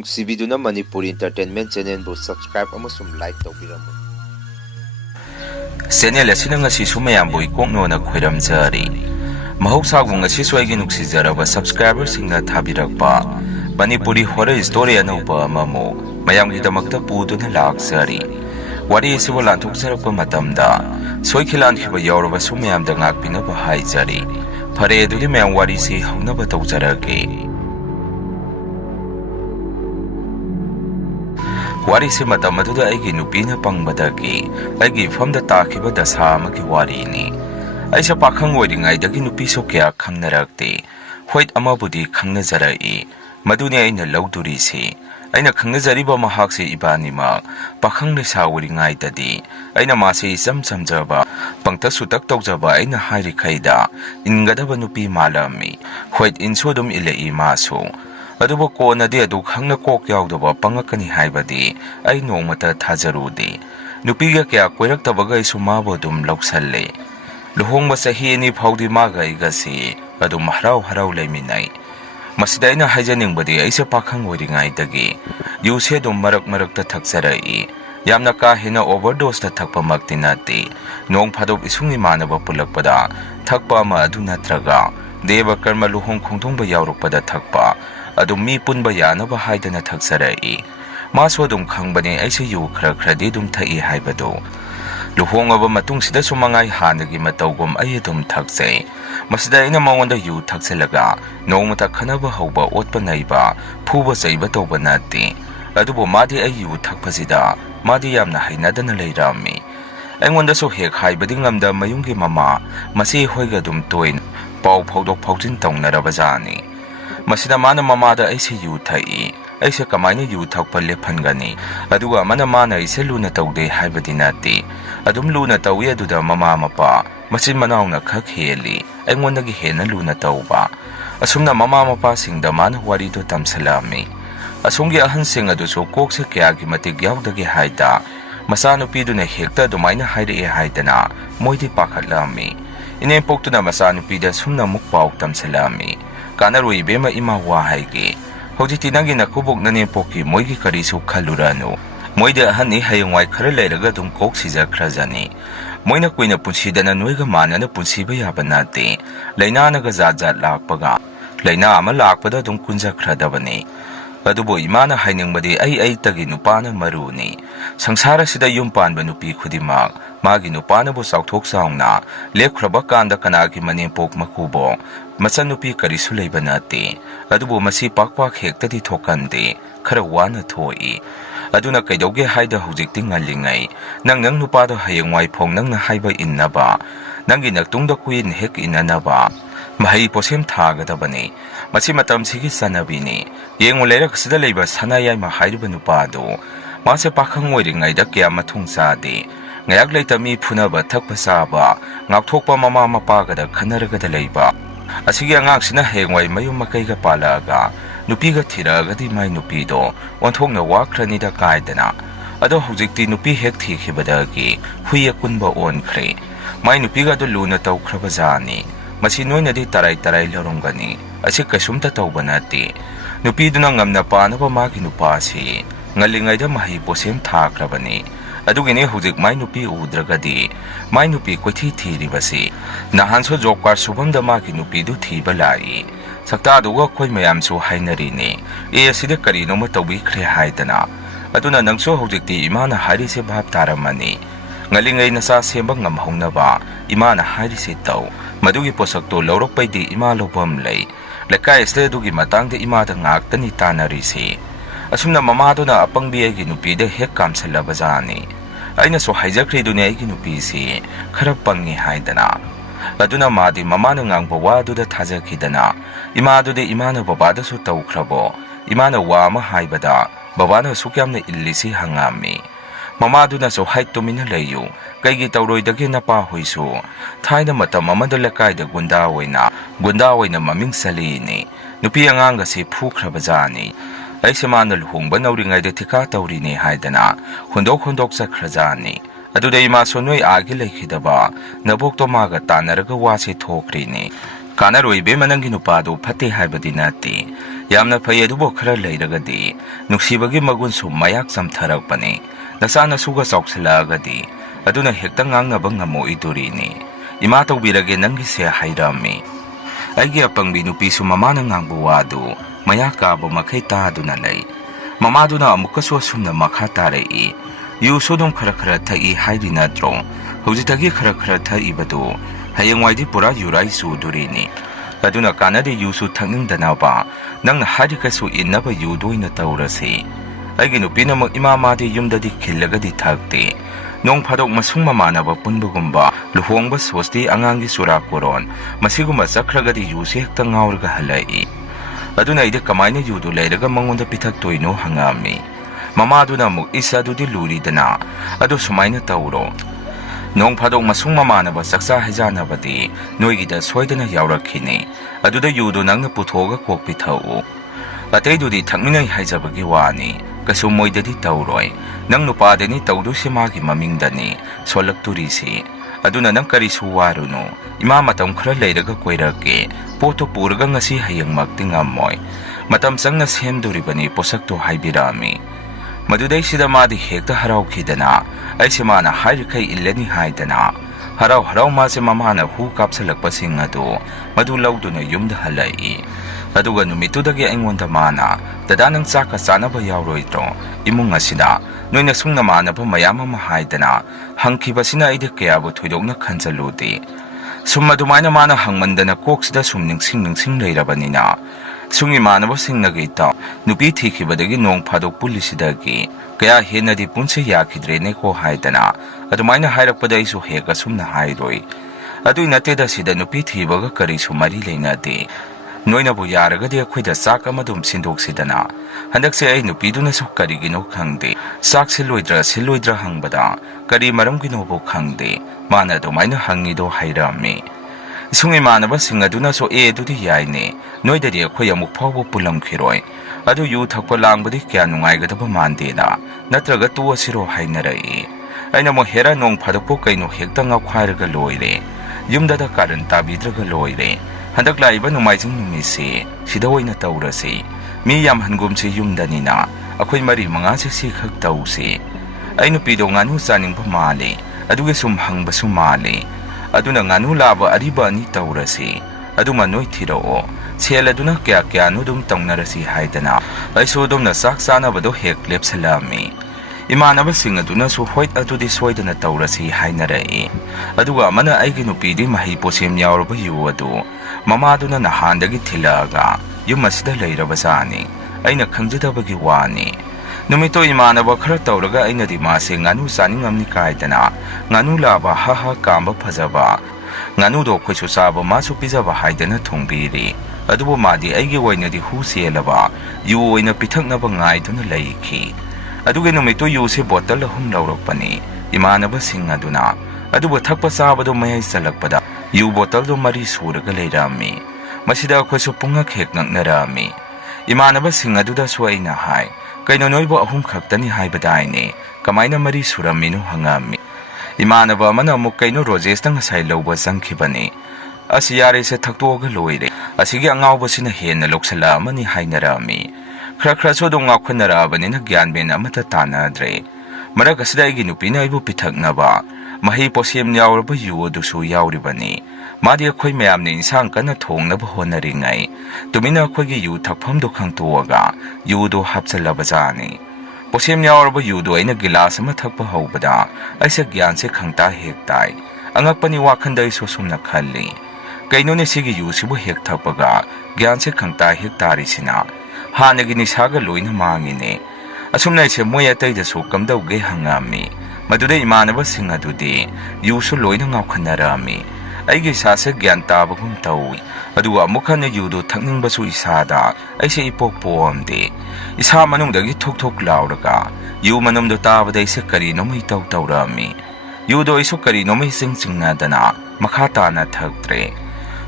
ꯅꯨꯡꯁꯤꯕꯤꯗꯨꯅ Manipuri entertainment ꯆꯦꯅꯦꯜꯕꯨ subscribe ꯑꯃꯁꯨꯡ like ꯇꯧꯕꯤꯔꯝꯃꯨ channel ꯑꯁꯤꯅ ꯉꯁꯤꯁꯨ ꯃꯌꯥꯝꯕꯨ ꯏꯀꯣꯛꯅꯣꯅ ꯈꯣꯏꯔꯝꯖꯔꯤ ꯃꯍꯧꯁꯥꯒꯨꯝ ꯉꯁꯤꯁꯨ ꯑꯩꯒꯤ ꯅꯨꯡꯁꯤꯖꯔꯕ ꯁꯕꯁꯀ꯭ꯔꯥꯏꯕꯔꯁꯤꯡꯅ ꯊꯥꯕꯤꯔꯛꯄ ꯃꯅꯤꯄꯨꯔꯤ ꯍꯣꯔꯔ ꯁ꯭ꯇꯣꯔꯤ ꯑꯅꯧꯕ ꯑꯃꯃꯨꯛ ꯃꯌꯥꯝꯒꯤꯗꯃꯛꯇ ꯄꯨꯗꯨꯅ ꯂꯥꯛꯆꯔꯤ ꯋꯥꯔꯤ ꯑꯁꯤꯕꯨ ꯂꯥꯟꯊꯣꯛꯆꯔꯛꯄ ꯃꯇꯝꯗ ꯁꯣꯏꯈꯤ ꯂꯥꯟꯈꯤꯕ ꯌꯥꯎꯔꯕꯁꯨ ꯃꯌꯥꯝꯗ ꯉꯥꯛꯄꯤꯅꯕ ꯍꯥꯏꯖꯔꯤ ꯐꯔꯦ ꯑꯗꯨꯗꯤ ꯃꯌꯥꯝ ꯋꯥꯔꯤꯁꯤ ꯍꯧꯅꯕ ꯇꯧꯖꯔꯒꯦ ꯋꯥꯔꯤꯁꯤ ꯃꯇꯝ ꯑꯗꯨꯗ ꯑꯩꯒꯤ ꯅꯨꯄꯤꯅ ꯄꯪꯕꯗꯒꯤ ꯑꯩꯒꯤ ꯏꯐꯝꯗ ꯇꯥꯈꯤꯕ ꯗꯁꯥ ꯑꯃꯒꯤ ꯋꯥꯔꯤꯅꯤ ꯑꯩꯁꯦ ꯄꯥꯈꯪ ꯑꯣꯏꯔꯤꯉꯩꯗꯒꯤ ꯅꯨꯄꯤꯁꯨ ꯀꯌꯥ ꯈꯪꯅꯔꯛꯇꯦ ꯍꯣꯏ ꯑꯃꯕꯨꯗꯤ ꯈꯪꯅꯖꯔꯛꯏ ꯃꯗꯨꯅꯤ ꯑꯩꯅ ꯂꯧꯗꯨꯔꯤꯁꯤ ꯑꯩꯅ ꯈꯪꯅꯖꯔꯤꯕ ꯃꯍꯥꯛꯁꯤ ꯏꯕꯥꯅꯤꯃꯛ ꯄꯥꯈꯪ ꯂꯩꯁꯥ ꯑꯣꯏꯔꯤꯉꯩꯗꯗꯤ ꯑꯩꯅ ꯃꯥꯁꯤ ꯏꯆꯝ ꯆꯝꯖꯕ ꯄꯪꯇꯛ ꯁꯨꯇꯛ ꯇꯧꯖꯕ ꯑꯩꯅ ꯍꯥꯏꯔꯤꯈꯩꯗ ꯏꯟꯒꯗꯕ ꯅꯨꯄꯤ ꯃꯥꯜꯂꯝꯃꯤ ꯍꯣꯏ ꯏꯟꯁꯨ ꯑꯗꯨꯝ ꯏꯜꯂꯛꯏ ꯃꯥꯁꯨ ꯑꯗꯨꯕꯨ ꯀꯣꯟꯅꯗꯤ ꯑꯗꯨ ꯈꯪꯅ ꯀꯣꯛ ꯌꯥꯎꯗꯕ ꯄꯪꯉꯛꯀꯅꯤ ꯍꯥꯏꯕꯗꯤ ꯑꯩ ꯅꯣꯡꯃꯇ ꯊꯥꯖꯔꯨꯗꯦ ꯅꯨꯄꯤꯒ ꯀꯌꯥ ꯀꯣꯏꯔꯛꯇꯕꯒ ꯑꯩꯁꯨ ꯃꯥꯕꯨ ꯑꯗꯨꯝ ꯂꯧꯁꯜꯂꯦ ꯂꯨꯍꯣꯡꯕ ꯆꯍꯤ 2 ꯐꯥꯎꯗꯤ ꯃꯥꯒ ꯑꯩꯒꯁꯤ ꯑꯗꯨꯝ ꯍꯔꯥꯎ ꯍꯔꯥꯎ ꯂꯩꯃꯤꯟꯅꯩ ꯃꯁꯤꯗ ꯑꯩꯅ ꯍꯥꯏꯖꯅꯤꯡꯕꯗꯤ ꯑꯩꯁꯦ ꯄꯥꯈꯪ ꯑꯣꯏꯔꯤꯉꯩꯗꯒꯤ ꯌꯨꯁꯦ ꯑꯗꯨꯝ ꯃꯔꯛ ꯃꯔꯛꯇ ꯊꯛꯆꯔꯛꯏ ꯌꯥꯝꯅ ꯀꯥ ꯍꯦꯟꯅ ꯑꯣꯚꯔꯗꯣꯁꯇ ꯊꯛꯄꯃꯛꯇꯤ ꯅꯠꯇꯦ ꯅꯣꯡ ꯐꯥꯗꯣꯛ ꯏꯁꯨꯡ ꯏꯃꯥꯟꯅꯕ ꯄꯨꯜꯂꯛꯄꯗ ꯊꯛꯄ ꯑꯃ ꯑꯗꯨ ꯅꯠꯇ꯭ꯔꯒ ꯗꯦꯕ ꯀꯔꯃ ꯂꯨꯍꯣꯡ ꯈꯣꯡꯗꯣꯡꯕ ꯌꯥꯎꯔꯛꯄꯗ ꯊꯛꯄ ꯑꯗꯨꯝ ꯃꯤ ꯄꯨꯟꯕ ꯌꯥꯅꯕ ꯍꯥꯏꯗꯅ ꯊꯛꯆꯔꯛꯏ ꯃꯥꯁꯨ ꯑꯗꯨꯝ ꯈꯪꯕꯅꯦ ꯑꯩꯁꯦ ꯌꯨ ꯈꯔꯗꯤ ꯑꯗꯨꯝ ꯊꯛꯏ ꯍꯥꯏꯕꯗꯨ ꯂꯨꯍꯣꯡꯉꯕ ꯃꯇꯨꯡꯁꯤꯗꯁꯨ ꯃꯉꯥꯏ ꯍꯥꯟꯅꯒꯤ ꯃꯇꯧꯒꯨꯝ ꯑꯩ ꯑꯗꯨꯝ ꯊꯛꯆꯩ ꯃꯁꯤꯗ ꯑꯩꯅ ꯃꯉꯣꯟꯗ ꯌꯨ ꯊꯛꯆꯤꯜꯂꯒ ꯅꯣꯡꯃꯇ ꯈꯟꯅꯕ ꯍꯧꯕ ꯑꯣꯠꯄ ꯅꯩꯕ ꯐꯨꯕ ꯆꯩꯕ ꯇꯧꯕ ꯅꯠꯇꯦ ꯑꯗꯨꯕꯨ ꯃꯥꯗꯤ ꯑꯩ ꯌꯨ ꯊꯛꯄꯁꯤꯗ ꯃꯥꯗꯤ ꯌꯥꯝꯅ ꯍꯩꯅꯗꯅ ꯂꯩꯔꯝꯃꯤ ꯑꯩꯉꯣꯟꯗꯁꯨ ꯍꯦꯛ ꯍꯥꯏꯕꯗꯤ ꯉꯝꯗ ꯃꯌꯨꯝꯒꯤ ꯃꯃꯥ ꯃꯆꯦ ꯍꯣꯏꯒ ꯑꯗꯨꯝ ꯇꯣꯏꯅ ꯄꯥꯎ ꯐꯥꯎꯗꯣꯛ ꯐꯥꯎꯖꯤꯟ ꯇꯧꯅꯔꯕꯖꯥꯠꯅꯤ ꯃꯁꯤꯗ ꯃꯥꯅ ꯃꯃꯥꯗ ꯑꯩꯁꯦ ꯌꯨ ꯊꯛꯏ ꯑꯩꯁꯦ ꯀꯃꯥꯏꯅ ꯌꯨ ꯊꯛꯄ ꯂꯦꯞꯍꯟꯒꯅꯤ ꯑꯗꯨꯒ ꯑꯃꯅ ꯃꯥꯅ ꯑꯩꯁꯦ ꯂꯨꯅ ꯇꯧꯗꯦ ꯍꯥꯏꯕꯗꯤ ꯅꯠꯇꯦ ꯑꯗꯨꯝ ꯂꯨꯅ ꯇꯧꯏ ꯑꯗꯨꯗ ꯃꯃꯥ ꯃꯄꯥ ꯃꯆꯤꯟ ꯃꯅꯥꯎꯅ ꯈꯛ ꯍꯦꯜꯂꯤ ꯑꯩꯉꯣꯟꯗꯒꯤ ꯍꯦꯟꯅ ꯂꯨꯅ ꯇꯧꯕ ꯑꯁꯨꯝꯅ ꯃꯃꯥ ꯃꯄꯥꯁꯤꯡꯗ ꯃꯥꯅ ꯋꯥꯔꯤꯗꯨ ꯇꯝꯁꯤꯜꯂꯛꯑꯝꯃꯤ ꯑꯁꯣꯝꯒꯤ ꯑꯍꯟꯁꯤꯡ ꯑꯗꯨꯁꯨ ꯀꯣꯛꯁꯦ ꯀꯌꯥꯒꯤ ꯃꯇꯤꯛ ꯌꯥꯎꯗꯒꯦ ꯍꯥꯏꯗ ꯃꯆꯥꯅꯨꯄꯤꯗꯨꯅ ꯍꯦꯛꯇ ꯑꯗꯨꯃꯥꯏꯅ ꯍꯥꯏꯔꯛꯑꯦ ꯍꯥꯏꯗꯅ ꯃꯣꯏꯗꯤ ꯄꯥꯈꯠꯂꯛꯑꯝꯃꯤ ꯏꯅꯦꯝꯄꯣꯛꯇꯨꯅ ꯃꯆꯥꯅꯨꯄꯤꯗ ꯁꯨꯝꯅ ꯑꯃꯨꯛ ꯄꯥꯎ ꯇꯝꯁꯤꯜꯂꯛꯑꯝꯃꯤ ꯀꯥꯟꯅꯔꯣꯏ ꯏꯕꯦꯝꯃ ꯏꯃꯥ ꯋꯥ ꯍꯥꯏꯒꯦ ꯍꯧꯖꯤꯛꯇꯤ ꯅꯪꯒꯤ ꯅꯀꯨꯕꯣꯛ ꯅꯅꯦꯝꯄꯣꯛꯀꯤ ꯃꯣꯏꯒꯤ ꯀꯔꯤꯁꯨ ꯈꯜꯂꯨꯔꯅꯨ ꯃꯣꯏꯗꯤ ꯑꯍꯟꯅꯤ ꯍꯌꯦꯡꯋꯥꯏ ꯈꯔ ꯂꯩꯔꯒ ꯑꯗꯨꯝ ꯀꯣꯛ ꯁꯤꯖꯈ꯭ꯔꯖꯅꯤ ꯃꯣꯏꯅ ꯀꯨꯏꯅ ꯄꯨꯟꯁꯤꯗꯅ ꯅꯣꯏꯒ ꯃꯥꯟꯅꯅ ꯄꯨꯟꯁꯤꯕ ꯌꯥꯕ ꯅꯠꯇꯦ ꯂꯩꯅꯥꯅꯒ ꯖꯥꯠ ꯖꯥꯠ ꯂꯥꯛꯄꯒ ꯂꯩꯅꯥ ꯑꯃ ꯂꯥꯛꯄꯗ ꯑꯗꯨꯝ ꯀꯨꯟꯖꯈ꯭ꯔꯗꯕꯅꯤ ꯑꯗꯨꯕꯨ ꯏꯃꯥꯅ ꯍꯥꯏꯅꯤꯡꯕꯗꯤ ꯑꯩꯇꯒꯤ ꯅꯨꯄꯥꯅ ꯃꯔꯨꯅꯤ ꯁꯪꯁꯥꯔꯁꯤꯗ ꯌꯨꯝ ꯄꯥꯟꯕ ꯅꯨꯄꯤ ꯈꯨꯗꯤꯡꯃꯛ ꯃꯥꯒꯤ ꯅꯨꯄꯥꯅꯕꯨ ꯆꯥꯎꯊꯣꯛ ꯆꯥꯎꯅ ꯂꯦꯞꯈ꯭ꯔꯕ ꯀꯥꯟꯗ ꯀꯅꯥꯒꯤ ꯃꯅꯦꯝꯄꯣꯛ ꯃꯀꯨꯕꯣꯛ ꯃꯆꯟꯅꯨꯄꯤ ꯀꯔꯤꯁꯨ ꯂꯩꯕ ꯅꯠꯇꯦ ꯑꯗꯨꯕꯨ ꯃꯁꯤ ꯄꯥꯛ ꯍꯦꯛꯇꯗꯤ ꯊꯣꯛꯀꯟꯗꯦ ꯈꯔ ꯋꯥꯅ ꯊꯣꯛꯏ ꯑꯗꯨꯅ ꯀꯩꯗꯧꯒꯦ ꯍꯥꯏꯗ ꯍꯧꯖꯤꯛꯇꯤ ꯉꯜꯂꯤꯉꯩ ꯅꯪ ꯅꯨꯄꯥꯗꯣ ꯍꯌꯦꯡꯋꯥꯏꯐꯥꯎ ꯅꯪꯅ ꯍꯥꯏꯕ ꯏꯟꯅꯕ ꯅꯪꯒꯤ ꯅꯇꯨꯡꯗ ꯀꯨꯏꯅ ꯍꯦꯛ ꯏꯟꯅꯅꯕ ꯃꯍꯩ ꯄꯣꯁꯦꯝ ꯊꯥꯒꯗꯕꯅꯤ ꯃꯁꯤ ꯃꯇꯝꯁꯤꯒꯤ ꯆꯠꯅꯕꯤꯅꯤ ꯌꯦꯡꯉꯨ ꯂꯩꯔꯛꯁꯤꯗ ꯂꯩꯕ ꯁꯅꯥꯌꯥꯏꯃ ꯍꯥꯏꯔꯤꯕ ꯅꯨꯄꯥꯗꯨ ꯃꯥꯁꯦ ꯄꯥꯈꯪ ꯑꯣꯏꯔꯤꯉꯩꯗ ꯀꯌꯥ ꯃꯊꯣꯡ ꯆꯥꯗꯦ ꯉꯥꯏꯍꯥꯛ ꯂꯩꯇ ꯃꯤ ꯐꯨꯅꯕ ꯊꯛꯄ ꯆꯥꯕ ꯉꯥꯛꯊꯣꯛꯄ ꯃꯃꯥ ꯃꯄꯥꯒꯗ ꯈꯟꯅꯔꯒꯗ ꯂꯩꯕ ꯑꯁꯤꯒꯤ ꯑꯉꯥꯡꯁꯤꯅ ꯍꯌꯦꯡꯋꯥꯏ ꯃꯌꯨꯝ ꯃꯀꯩꯒ ꯄꯥꯜꯂꯛꯑꯒ ꯅꯨꯄꯤꯒ ꯊꯤꯔꯛꯑꯒꯗꯤ ꯃꯥꯏ ꯅꯨꯄꯤꯗꯣ ꯑꯣꯟꯊꯣꯛꯅ ꯋꯥꯈ꯭ꯔꯅꯤꯗ ꯀꯥꯏꯗꯅ ꯑꯗꯣ ꯍꯧꯖꯤꯛꯇꯤ ꯅꯨꯄꯤ ꯍꯦꯛ ꯊꯤꯈꯤꯕꯗꯒꯤ ꯍꯨꯏ ꯑꯀꯨꯟꯕ ꯑꯣꯟꯈ꯭ꯔꯦ ꯃꯥꯏ ꯅꯨꯄꯤꯒ ꯑꯗꯨ ꯂꯨꯅ ꯇꯧꯈ꯭ꯔꯕꯖꯥꯠꯅꯤ ꯃꯁꯤ ꯅꯣꯏꯅꯗꯤ ꯇꯔꯥꯏ ꯂꯧꯔꯝꯒꯅꯤ ꯑꯁꯤ ꯀꯩꯁꯨꯝꯇ ꯇꯧꯕ ꯅꯠꯇꯦ ꯅꯨꯄꯤꯗꯨꯅ ꯉꯝꯅ ꯄꯥꯅꯕ ꯃꯥꯒꯤ ꯅꯨꯄꯥꯁꯤ ꯉꯜꯂꯤꯉꯩꯗ ꯃꯍꯩ ꯄꯣꯁꯦꯝ ꯊꯥꯈ꯭ꯔꯕꯅꯤ ꯑꯗꯨꯒꯤꯅꯤ ꯍꯧꯖꯤꯛ ꯃꯥꯏ ꯅꯨꯄꯤ ꯎꯗ꯭ꯔꯒꯗꯤ ꯃꯥꯏ ꯅꯨꯄꯤ ꯀꯣꯏꯊꯤ ꯊꯤꯔꯤꯕꯁꯤ ꯅꯍꯥꯟꯁꯨ ꯖꯣꯕ ꯀꯥꯔꯗ ꯁꯨꯐꯝꯗ ꯃꯥꯒꯤ ꯅꯨꯄꯤꯗꯨ ꯊꯤꯕ ꯂꯥꯛꯏ ꯁꯛꯇꯥꯗꯨꯒ ꯑꯩꯈꯣꯏ ꯃꯌꯥꯝꯁꯨ ꯍꯥꯏꯅꯔꯤꯅꯤ ꯑꯁꯤꯗ ꯀꯔꯤꯅꯣꯃ ꯇꯧꯕꯤꯈ꯭ꯔꯦ ꯍꯥꯏꯗꯅ ꯑꯗꯨꯅ ꯅꯪꯁꯨ ꯍꯧꯖꯤꯛꯇꯤ ꯏꯃꯥꯅ ꯍꯥꯏꯔꯤꯁꯦ ꯚꯥꯞ ꯇꯥꯔꯝꯃꯅꯤ ꯉꯜꯂꯤꯉꯩ ꯅꯆꯥ ꯁꯦꯝꯕ ꯉꯝꯍꯧꯅꯕ ꯏꯃꯥꯅ ꯍꯥꯏꯔꯤꯁꯦ ꯇꯧ ꯃꯗꯨꯒꯤ ꯄꯣꯠꯁꯛꯇꯣ ꯂꯧꯔꯛꯄꯩꯗꯤ ꯏꯃꯥ ꯂꯧꯐꯝ ꯂꯩ ꯂꯩꯀꯥꯏ ꯑꯁꯤꯗ ꯑꯗꯨꯒꯤ ꯃꯇꯥꯡꯗ ꯏꯃꯥꯗ ꯉꯥꯛꯇꯅꯤ ꯇꯥꯟꯅꯔꯤꯁꯤ ꯑꯁꯨꯝꯅ ꯃꯃꯥꯗꯨꯅ ꯑꯄꯪꯕꯤ ꯑꯩꯒꯤ ꯅꯨꯄꯤꯗ ꯍꯦꯛ ꯀꯥꯝꯁꯜꯂꯕꯖꯥꯠꯅꯤ ꯑꯩꯅꯁꯨ ꯍꯥꯏꯖꯈ꯭ꯔꯤꯗꯨꯅꯤ ꯑꯩꯒꯤ ꯅꯨꯄꯤꯁꯤ ꯈꯔ ꯄꯪꯉꯤ ꯍꯥꯏꯗꯅ ꯑꯗꯨꯅ ꯃꯥꯗꯤ ꯃꯃꯥꯅ ꯉꯥꯡꯕ ꯋꯥ ꯑꯗꯨꯗ ꯊꯥꯖꯈꯤꯗꯅ ꯏꯃꯥꯗꯨꯗꯤ ꯏꯃꯥꯅ ꯕꯕꯥꯗꯁꯨ ꯇꯧꯈ꯭ꯔꯕꯣ ꯏꯃꯥꯅ ꯋꯥ ꯑꯃ ꯍꯥꯏꯕꯗ ꯕꯕꯥꯅ ꯑꯁꯨꯛ ꯌꯥꯝꯅ ꯏꯜꯂꯤꯁꯤ ꯍꯪꯉꯝꯃꯤ ꯃꯃꯥꯗꯨꯅꯁꯨ ꯍꯥꯏꯠ ꯇꯨꯃꯤꯟꯅ ꯂꯩꯌꯨ ꯀꯩꯒꯤ ꯇꯧꯔꯣꯏꯗꯒꯦ ꯅꯄꯥ ꯍꯣꯏꯁꯨ ꯊꯥꯏꯅ ꯃꯇꯝ ꯑꯃꯗ ꯂꯩꯀꯥꯏꯗ ꯒꯨꯟꯗꯥ ꯑꯣꯏꯅ ꯃꯃꯤꯡ ꯆꯠꯂꯤꯅꯤ ꯅꯨꯄꯤ ꯑꯉꯥꯡꯒꯁꯤ ꯐꯨꯈ꯭ꯔꯕꯖꯥꯠꯅꯤ ꯑꯩꯁꯦ ꯃꯥꯅ ꯂꯨꯍꯣꯡꯕ ꯅꯧꯔꯤꯉꯩꯗ ꯊꯤꯀꯥ ꯇꯧꯔꯤꯅꯤ ꯍꯥꯏꯗꯅ ꯍꯨꯟꯗꯣꯛ ꯆꯠꯈ꯭ꯔꯖꯥꯠꯅꯤ ꯑꯗꯨꯗ ꯏꯃꯥꯁꯨ ꯅꯣꯏ ꯑꯥꯒꯤ ꯂꯩꯈꯤꯗꯕ ꯅꯕꯣꯛꯇꯣ ꯃꯥꯒ ꯇꯥꯟꯅꯔꯒ ꯋꯥꯁꯦ ꯊꯣꯛꯈ꯭ꯔꯤꯅꯤ ꯀꯥꯟꯅꯔꯣꯏ ꯏꯕꯦꯝꯃ ꯅꯪꯒꯤ ꯅꯨꯄꯥꯗꯨ ꯐꯠꯇꯦ ꯍꯥꯏꯕꯗꯤ ꯅꯠꯇꯦ ꯌꯥꯝꯅ ꯐꯩ ꯑꯗꯨꯕꯨ ꯈꯔ ꯂꯩꯔꯒꯗꯤ ꯅꯨꯡꯁꯤꯕꯒꯤ ꯃꯒꯨꯟꯁꯨ ꯃꯌꯥꯛ ꯆꯝꯊꯔꯛꯄꯅꯤ ꯅꯆꯥꯅꯁꯨꯒ ꯆꯥꯎꯁꯤꯜꯂꯛꯑꯒꯗꯤ ꯑꯗꯨꯅ ꯍꯦꯛꯇ ꯉꯥꯡꯅꯕ ꯉꯝꯃꯣꯏꯗꯣꯔꯤꯅꯤ ꯏꯃꯥ ꯇꯧꯕꯤꯔꯒꯦ ꯅꯪꯒꯤꯁꯦ ꯍꯥꯏꯔꯝꯃꯤ ꯑꯩꯒꯤ ꯑꯄꯪꯕꯤ ꯅꯨꯄꯤꯁꯨ ꯃꯃꯥꯅ ꯉꯥꯡꯕ ꯋꯥꯗꯨ ꯃꯌꯥ ꯀꯥꯕ ꯃꯈꯩ ꯇꯥꯗꯨꯅ ꯂꯩ ꯃꯃꯥꯗꯨꯅ ꯑꯃꯨꯛꯀꯁꯨ ꯑꯁꯨꯝꯅ ꯃꯈꯥ ꯇꯥꯔꯛꯏ ꯌꯨꯁꯨ ꯑꯗꯨꯝ ꯈꯔ ꯊꯛꯏ ꯍꯥꯏꯔꯤ ꯅꯠꯇ꯭ꯔꯣ ꯍꯧꯖꯤꯛꯇꯒꯤ ꯈꯔ ꯊꯛꯏꯕꯗꯨ ꯍꯌꯦꯡꯋꯥꯏꯗꯤ ꯄꯨꯔꯥ ꯌꯨꯔꯥꯏ ꯆꯨꯗꯣꯔꯤꯅꯤ ꯑꯗꯨꯅ ꯀꯥꯟꯅꯗꯦ ꯌꯨꯁꯨ ꯊꯛꯅꯤꯡꯗꯅꯕ ꯅꯪꯅ ꯍꯥꯏꯔꯤꯈꯩꯁꯨ ꯏꯟꯅꯕ ꯌꯨꯗ ꯑꯣꯏꯅ ꯇꯧꯔꯁꯤ ꯑꯩꯒꯤ ꯅꯨꯄꯤꯅꯃꯛ ꯏꯃꯥ ꯃꯥꯗꯤ ꯌꯨꯝꯗꯗꯤ ꯈꯤꯜꯂꯒꯗꯤ ꯊꯛꯇꯦ ꯅꯣꯡ ꯐꯥꯗꯣꯛ ꯃꯁꯨꯡ ꯃꯃꯥꯟꯅꯕ ꯄꯨꯟꯕꯒꯨꯝꯕ ꯂꯨꯍꯣꯡꯕ ꯁꯣꯁꯇꯤ ꯑꯉꯥꯡꯒꯤ ꯆꯨꯔꯥꯀꯣꯔꯣꯟ ꯃꯁꯤꯒꯨꯝꯕ ꯆꯠꯈ꯭ꯔꯒꯗꯤ ꯌꯨꯁꯦ ꯍꯦꯛꯇ ꯉꯥꯎꯔꯒ ꯍꯜꯂꯛꯏ ꯑꯗꯨꯅ ꯑꯩꯗꯤ ꯀꯃꯥꯏꯅ ꯌꯨꯗꯨ ꯂꯩꯔꯒ ꯃꯉꯣꯟꯗ ꯄꯤꯊꯛꯇꯣꯏꯅꯣ ꯍꯪꯉꯝꯃꯤ ꯃꯃꯥꯗꯨꯅ ꯑꯃꯨꯛ ꯏꯁ ꯑꯗꯨꯗꯤ ꯂꯨꯔꯤꯗꯅ ꯑꯗꯨ ꯁꯨꯃꯥꯏꯅ ꯇꯧꯔꯣ ꯅꯣꯡ ꯐꯥꯗꯣꯛ ꯃꯁꯨꯡ ꯃꯃꯥꯟꯅꯕ ꯆꯥꯛꯆꯥ ꯍꯩꯖꯥꯟꯅꯕꯗꯤ ꯅꯣꯏꯒꯤꯗ ꯁꯣꯏꯗꯅ ꯌꯥꯎꯔꯛꯈꯤꯅꯤ ꯑꯗꯨꯗ ꯌꯨꯗꯨ ꯅꯪꯅ ꯄꯨꯊꯣꯛꯑꯒ ꯀꯣꯛ ꯄꯤꯊꯛꯎ ꯑꯇꯩꯗꯨꯗꯤ ꯊꯛꯃꯤꯟꯅꯩ ꯍꯥꯏꯖꯕꯒꯤ ꯋꯥꯅꯤ ꯀꯩꯁꯨ ꯃꯣꯏꯗꯗꯤ ꯇꯧꯔꯣꯏ ꯅꯪ ꯅꯨꯄꯥꯗꯅꯤ ꯇꯧꯗꯣꯏꯁꯤ ꯃꯥꯒꯤ ꯃꯃꯤꯡꯗꯅꯤ ꯁꯣꯜꯂꯛꯇꯣꯔꯤꯁꯤ ꯑꯗꯨꯅ ꯅꯪ ꯀꯔꯤꯁꯨ ꯋꯥꯔꯨꯅꯨ ꯏꯃꯥ ꯃꯇꯝ ꯈꯔ ꯂꯩꯔꯒ ꯀꯣꯏꯔꯛꯀꯦ ꯄꯣꯠꯇꯨ ꯄꯨꯔꯒ ꯉꯁꯤ ꯍꯌꯦꯡꯃꯛꯇꯤ ꯉꯝꯃꯣꯏ ꯃꯇꯝ ꯆꯪꯅ ꯁꯦꯝꯗꯣꯔꯤꯕꯅꯤ ꯄꯣꯠꯁꯛꯇꯨ ꯍꯥꯏꯕꯤꯔꯛꯑꯝꯃꯤ ꯃꯗꯨꯗꯩꯁꯤꯗ ꯃꯥꯗꯤ ꯍꯦꯛꯇ ꯍꯔꯥꯎꯈꯤꯗꯅ ꯑꯩꯁꯦ ꯃꯥꯅ ꯍꯥꯏꯔꯤꯈꯩ ꯏꯜꯂꯅꯤ ꯍꯥꯏꯗꯅ ꯍꯔꯥꯎ ꯃꯥꯁꯦ ꯃꯃꯥꯅ ꯍꯨ ꯀꯥꯞꯁꯤꯜꯂꯛꯄꯁꯤꯡ ꯑꯗꯨ ꯃꯗꯨ ꯂꯧꯗꯨꯅ ꯌꯨꯝꯗ ꯍꯜꯂꯛꯏ ꯑꯗꯨꯒ ꯅꯨꯃꯤꯠꯇꯨꯗꯒꯤ ꯑꯩꯉꯣꯟꯗ ꯃꯥꯅ ꯗꯗꯥ ꯅꯪ ꯆꯥꯛꯀ ꯆꯥꯅꯕ ꯌꯥꯎꯔꯣꯏꯗ꯭ꯔꯣ ꯏꯃꯨꯡ ꯑꯁꯤꯗ ꯅꯣꯏꯅ ꯁꯨꯡꯅ ꯃꯥꯟꯅꯕ ꯃꯌꯥꯝ ꯑꯃ ꯍꯥꯏꯗꯅ ꯍꯪꯈꯤꯕꯁꯤꯅ ꯑꯩꯗꯤ ꯀꯌꯥꯕꯨ ꯊꯣꯏꯗꯣꯛꯅ ꯈꯟꯖꯜꯂꯨꯗꯦ ꯁꯨꯝ ꯑꯗꯨꯃꯥꯏꯅ ꯃꯥꯅ ꯍꯪꯃꯟꯗꯅ ꯀꯣꯛꯁꯤꯗ ꯁꯨꯝ ꯅꯤꯡꯁꯤꯡ ꯂꯩꯔꯕꯅꯤꯅ ꯁꯨꯡ ꯏꯃꯥꯟꯅꯕꯁꯤꯡꯅꯒ ꯏꯇꯥꯎ ꯅꯨꯄꯤ ꯊꯤꯈꯤꯕꯗꯒꯤ ꯅꯣꯡ ꯐꯥꯗꯣꯛ ꯄꯨꯜꯂꯤꯁꯤꯗꯒꯤ ꯀꯌꯥ ꯍꯦꯟꯅꯗꯤ ꯄꯨꯟꯁꯤ ꯌꯥꯈꯤꯗ꯭ꯔꯦꯅꯦꯀꯣ ꯍꯥꯏꯗꯅ ꯑꯗꯨꯃꯥꯏꯅ ꯍꯥꯏꯔꯛꯄꯗ ꯑꯩꯁꯨ ꯍꯦꯛ ꯑꯁꯨꯝꯅ ꯍꯥꯏꯔꯣꯏ ꯑꯗꯨꯏ ꯅꯠꯇꯦꯗ ꯁꯤꯗ ꯅꯨꯄꯤ ꯊꯤꯕꯒ ꯀꯔꯤꯁꯨ ꯃꯔꯤ ꯂꯩꯅꯗꯦ ꯅꯣꯏꯅꯕꯨ ꯌꯥꯔꯒꯗꯤ ꯑꯩꯈꯣꯏꯗ ꯆꯥꯛ ꯑꯃꯗꯨꯝ ꯁꯤꯟꯗꯣꯛꯁꯤꯗꯅ ꯍꯟꯗꯛꯁꯦ ꯑꯩ ꯅꯨꯄꯤꯗꯨꯅꯁꯨ ꯀꯔꯤꯒꯤꯅꯣ ꯈꯪꯗꯦ ꯆꯥꯛ ꯁꯤꯜꯂꯣꯏꯗ꯭ꯔꯥ ꯍꯪꯕꯗ ꯀꯔꯤ ꯃꯔꯝꯒꯤꯅꯣꯕꯨ ꯈꯪꯗꯦ ꯃꯥꯅ ꯑꯗꯨꯃꯥꯏꯅ ꯍꯪꯉꯤꯗꯣ ꯍꯥꯏꯔꯝꯃꯤ ꯏꯁꯨꯡ ꯏꯃꯥꯟꯅꯕꯁꯤꯡ ꯑꯗꯨꯅꯁꯨ ꯑꯗꯨꯗꯤ ꯌꯥꯏꯅꯦ ꯅꯣꯏꯗꯗꯤ ꯑꯩꯈꯣꯏ ꯑꯃꯨꯛ ꯐꯥꯎꯕ ꯄꯨꯜꯂꯝꯈꯤꯔꯣꯏ ꯑꯗꯨ ꯌꯨ ꯊꯛꯄ ꯂꯥꯡꯕꯗꯤ ꯀꯌꯥ ꯅꯨꯡꯉꯥꯏꯒꯗꯕ ꯃꯥꯟꯗꯦꯅ ꯅꯠꯇ꯭ꯔꯒ ꯇꯣꯛꯑꯁꯤꯔꯣ ꯍꯥꯏꯅꯔꯛꯏ ꯑꯩꯅ ꯑꯃꯨꯛ ꯍꯦꯔꯥ ꯅꯣꯡ ꯐꯥꯗꯣꯛꯄꯨ ꯀꯩꯅꯣ ꯍꯦꯛꯇ ꯉꯥꯎꯈꯥꯏꯔꯒ ꯂꯣꯏꯔꯦ ꯌꯨꯝꯗꯗ ꯀꯥꯔꯟ ꯇꯥꯕꯤꯗ꯭ꯔꯒ ꯂꯣꯏꯔꯦ ꯍꯟꯗꯛ ꯂꯥꯛꯏꯕ ꯅꯣꯡꯃꯥꯏꯖꯤꯡ ꯅꯨꯃꯤꯠꯁꯤ ꯁꯤꯗ ꯑꯣꯏꯅ ꯇꯧꯔꯁꯤ ꯃꯤ ꯌꯥꯝꯍꯟꯒꯨꯝꯁꯤ ꯌꯨꯝꯗꯅꯤꯅ ꯑꯩꯈꯣꯏ 4-5ꯁꯦ ꯁꯤꯈꯛ ꯇꯧꯁꯤ ꯑꯩ ꯅꯨꯄꯤꯗꯣ ꯉꯥꯅꯨ ꯆꯥꯅꯤꯡꯕ ꯃꯥꯜꯂꯤ ꯑꯗꯨꯒꯤ ꯁꯨꯝ ꯍꯪꯕꯁꯨ ꯃꯥꯜꯂꯤ ꯑꯗꯨꯅ ꯉꯥꯅꯨ ꯂꯥꯕ ꯑꯔꯤꯕ 2 ꯇꯧꯔꯁꯤ ꯑꯗꯨꯃ ꯅꯣꯏ ꯊꯤꯔꯛꯑꯣ ꯁꯦꯜ ꯑꯗꯨꯅ ꯀꯌꯥꯅꯣ ꯑꯗꯨꯝ ꯇꯧꯅꯔꯁꯤ ꯍꯥꯏꯗꯅ ꯑꯩꯁꯨ ꯑꯗꯨꯝꯅ ꯆꯥꯛ ꯆꯥꯅꯕꯗꯣ ꯍꯦꯛ ꯂꯦꯞꯁꯜꯂꯛꯑꯝꯃꯤ ꯏꯃꯥꯟꯅꯕꯁꯤꯡ ꯑꯗꯨꯅꯁꯨ ꯍꯣꯏ ꯑꯗꯨꯗꯤ ꯁꯣꯏꯗꯅ ꯇꯧꯔꯁꯤ ꯍꯥꯏꯅꯔꯛꯏ ꯑꯗꯨꯒ ꯑꯃꯅ ꯑꯩꯒꯤ ꯅꯨꯄꯤꯗꯤ ꯃꯍꯩ ꯄꯣꯠꯁꯦꯝ ꯌꯥꯎꯔꯕ ꯌꯨ ꯑꯗꯨ ꯃꯃꯥꯗꯨꯅ ꯅꯍꯥꯟꯗꯒꯤ ꯊꯤꯜꯂꯛꯑꯒ ꯌꯨꯝ ꯑꯁꯤꯗ ꯂꯩꯔꯕꯖꯥꯠꯅꯤ ꯑꯩꯅ ꯈꯪꯖꯗꯕꯒꯤ ꯋꯥꯅꯤ ꯅꯨꯃꯤꯠꯇꯣ ꯏꯃꯥꯟꯅꯕ ꯈꯔ ꯇꯧꯔꯒ ꯑꯩꯅꯗꯤ ꯃꯥꯁꯦ ꯉꯥꯅꯨ ꯆꯥꯅꯤꯡꯉꯝꯅꯤ ꯀꯥꯏꯗꯅ ꯉꯥꯅꯨ ꯂꯥꯕ ꯍꯥ ꯀꯥꯝꯕ ꯐꯖꯕ ꯉꯥꯅꯨꯗꯣ ꯑꯩꯈꯣꯏꯁꯨ ꯆꯥꯕ ꯃꯥꯁꯨ ꯄꯤꯖꯕ ꯍꯥꯏꯗꯅ ꯊꯣꯡꯕꯤꯔꯤ ꯑꯗꯨꯕꯨ ꯃꯥꯗꯤ ꯑꯩꯒꯤ ꯑꯣꯏꯅꯗꯤ ꯍꯨ ꯆꯦꯜꯂꯕ ꯌꯨ ꯑꯣꯏꯅ ꯄꯤꯊꯛꯅꯕ ꯉꯥꯏꯗꯨꯅ ꯂꯩꯈꯤ ꯑꯗꯨꯒꯤ ꯅꯨꯃꯤꯠꯇꯨ ꯌꯨꯁꯦ ꯕꯣꯇꯜ 3 ꯂꯧꯔꯛꯄꯅꯤ ꯏꯃꯥꯟꯅꯕꯁꯤꯡ ꯑꯗꯨꯅ ꯑꯗꯨꯕꯨ ꯊꯛꯄ ꯆꯥꯕꯗꯣ ꯃꯌꯥꯏ ꯆꯜꯂꯛꯄꯗ ꯌꯨ ꯕꯣꯇꯜꯗꯣ 4 ꯁꯨꯔꯒ ꯂꯩꯔꯝꯃꯤ ꯃꯁꯤꯗ ꯑꯩꯈꯣꯏꯁꯨ ꯄꯨꯡꯉꯛ ꯍꯦꯛ ꯉꯛꯅꯔꯛꯑꯝꯃꯤ ꯏꯃꯥꯟꯅꯕꯁꯤꯡ ꯑꯗꯨꯗꯁꯨ ꯑꯩꯅ ꯍꯥꯏ ꯀꯩꯅꯣ ꯅꯣꯏꯕꯨ 3 ꯈꯛꯇꯅꯤ ꯍꯥꯏꯕꯗꯥꯏꯅꯦ ꯀꯃꯥꯏꯅ 4 ꯁꯨꯔꯝꯃꯤꯅꯣ ꯍꯪꯉꯝꯃꯤ ꯏꯃꯥꯟꯅꯕ ꯑꯃꯅ ꯑꯃꯨꯛ ꯀꯩꯅꯣ ꯔꯣꯖꯦꯁꯇ ꯉꯁꯥꯏ ꯂꯧꯕ ꯆꯪꯈꯤꯕꯅꯤ ꯑꯁ ꯌꯥꯔꯦꯁꯦ ꯊꯛꯇꯣꯛꯑꯒ ꯂꯣꯏꯔꯦ ꯑꯁꯤꯒꯤ ꯑꯉꯥꯎꯕꯁꯤꯅ ꯍꯦꯟꯅ ꯂꯧꯁꯜꯂꯛꯑꯃꯅꯤ ꯍꯥꯏꯅꯔꯛꯑꯝꯃꯤ ꯈꯔꯁꯨ ꯑꯗꯨꯝ ꯉꯥꯎꯈꯠꯅꯔꯛꯑꯕꯅꯤꯅ ꯒ꯭ꯌꯥꯟ ꯃꯦꯟ ꯑꯃꯠꯇ ꯇꯥꯟꯅꯗ꯭ꯔꯦ ꯃꯔꯛ ꯑꯁꯤꯗ ꯑꯩꯒꯤ ꯅꯨꯄꯤꯅ ꯑꯩꯕꯨ ꯄꯤꯊꯛꯅꯕ ꯃꯍꯩ ꯄꯣꯠꯁꯦꯝ ꯌꯥꯎꯔꯕ ꯌꯨ ꯑꯗꯨꯁꯨ ꯌꯥꯎꯔꯤꯕꯅꯤ ꯃꯥꯗꯤ ꯑꯩꯈꯣꯏ ꯃꯌꯥꯝꯅ ꯏꯟꯁꯥꯡ ꯀꯟꯅ ꯊꯣꯡꯅꯕ ꯍꯣꯠꯅꯔꯤꯉꯩ ꯇꯨꯃꯤꯟꯅ ꯑꯩꯈꯣꯏꯒꯤ ꯌꯨ ꯊꯛꯐꯝꯗꯣ ꯈꯪꯇꯣꯛꯑꯒ ꯌꯨꯗꯣ ꯍꯥꯞꯆꯜꯂꯕꯖꯥꯠꯅꯤ ꯄꯣꯠꯁꯦꯝ ꯌꯥꯎꯔꯕ ꯌꯨꯗꯣ ꯑꯩꯅ ꯒꯤꯂꯥꯁ ꯑꯃ ꯊꯛꯄ ꯍꯧꯕꯗ ꯑꯩꯁꯦ ꯒ꯭ꯌꯥꯟꯁꯦ ꯈꯪꯇꯥ ꯍꯦꯛ ꯇꯥꯏ ꯑꯉꯛꯄꯅꯤ ꯋꯥꯈꯟꯗ ꯑꯩꯁꯨ ꯁꯨꯝꯅ ꯈꯜꯂꯤ ꯀꯩꯅꯣꯅꯦ ꯁꯤꯒꯤ ꯌꯨꯁꯤꯕꯨ ꯍꯦꯛ ꯊꯛꯄꯒ ꯒ꯭ꯌꯥꯟꯁꯦ ꯈꯪꯇꯥ ꯍꯦꯛ ꯇꯥꯔꯤꯁꯤꯅ ꯍꯥꯟꯅꯒꯤ ꯅꯤꯁꯥꯒ ꯂꯣꯏꯅ ꯃꯥꯡꯉꯤꯅꯦ ꯑꯁꯨꯝꯅ ꯑꯩꯁꯦ ꯃꯣꯏ ꯑꯇꯩꯗꯁꯨ ꯀꯝꯗꯧꯒꯦ ꯍꯪꯉꯝꯃꯤ ꯃꯗꯨꯗ ꯏꯃꯥꯟꯅꯕꯁꯤꯡ ꯑꯗꯨꯗꯤ ꯌꯨꯁꯨ ꯂꯣꯏꯅ ꯉꯥꯎꯈꯠꯅꯔꯛꯑꯝꯃꯤ ꯑꯩꯒꯤ ꯏꯁꯥꯁꯦ ꯒ꯭ꯌꯥꯟ ꯇꯥꯕꯒꯨꯝ ꯇꯧꯏ ꯑꯗꯨꯒ ꯑꯃꯨꯛ ꯍꯟꯅ ꯌꯨꯗꯣ ꯊꯛꯅꯤꯡꯕꯁꯨ ꯏꯁꯥꯗ ꯑꯩꯁꯦ ꯏꯄꯣꯛ ꯄꯣꯛꯑꯝꯗꯦ ꯏꯁꯥ ꯃꯅꯨꯡꯗꯒꯤ ꯊꯣꯛ ꯂꯥꯎꯔꯒ ꯌꯨ ꯃꯅꯝꯗꯣ ꯇꯥꯕꯗ ꯑꯩꯁꯦ ꯀꯔꯤꯅꯣꯃ ꯏꯇꯧ ꯇꯧꯔꯛꯑꯝꯃꯤ ꯌꯨꯗꯣ ꯑꯩꯁꯨ ꯀꯔꯤꯅꯣꯃ ꯆꯤꯡꯅꯗꯅ ꯃꯈꯥ ꯇꯥꯅ ꯊꯛꯇ꯭ꯔꯦ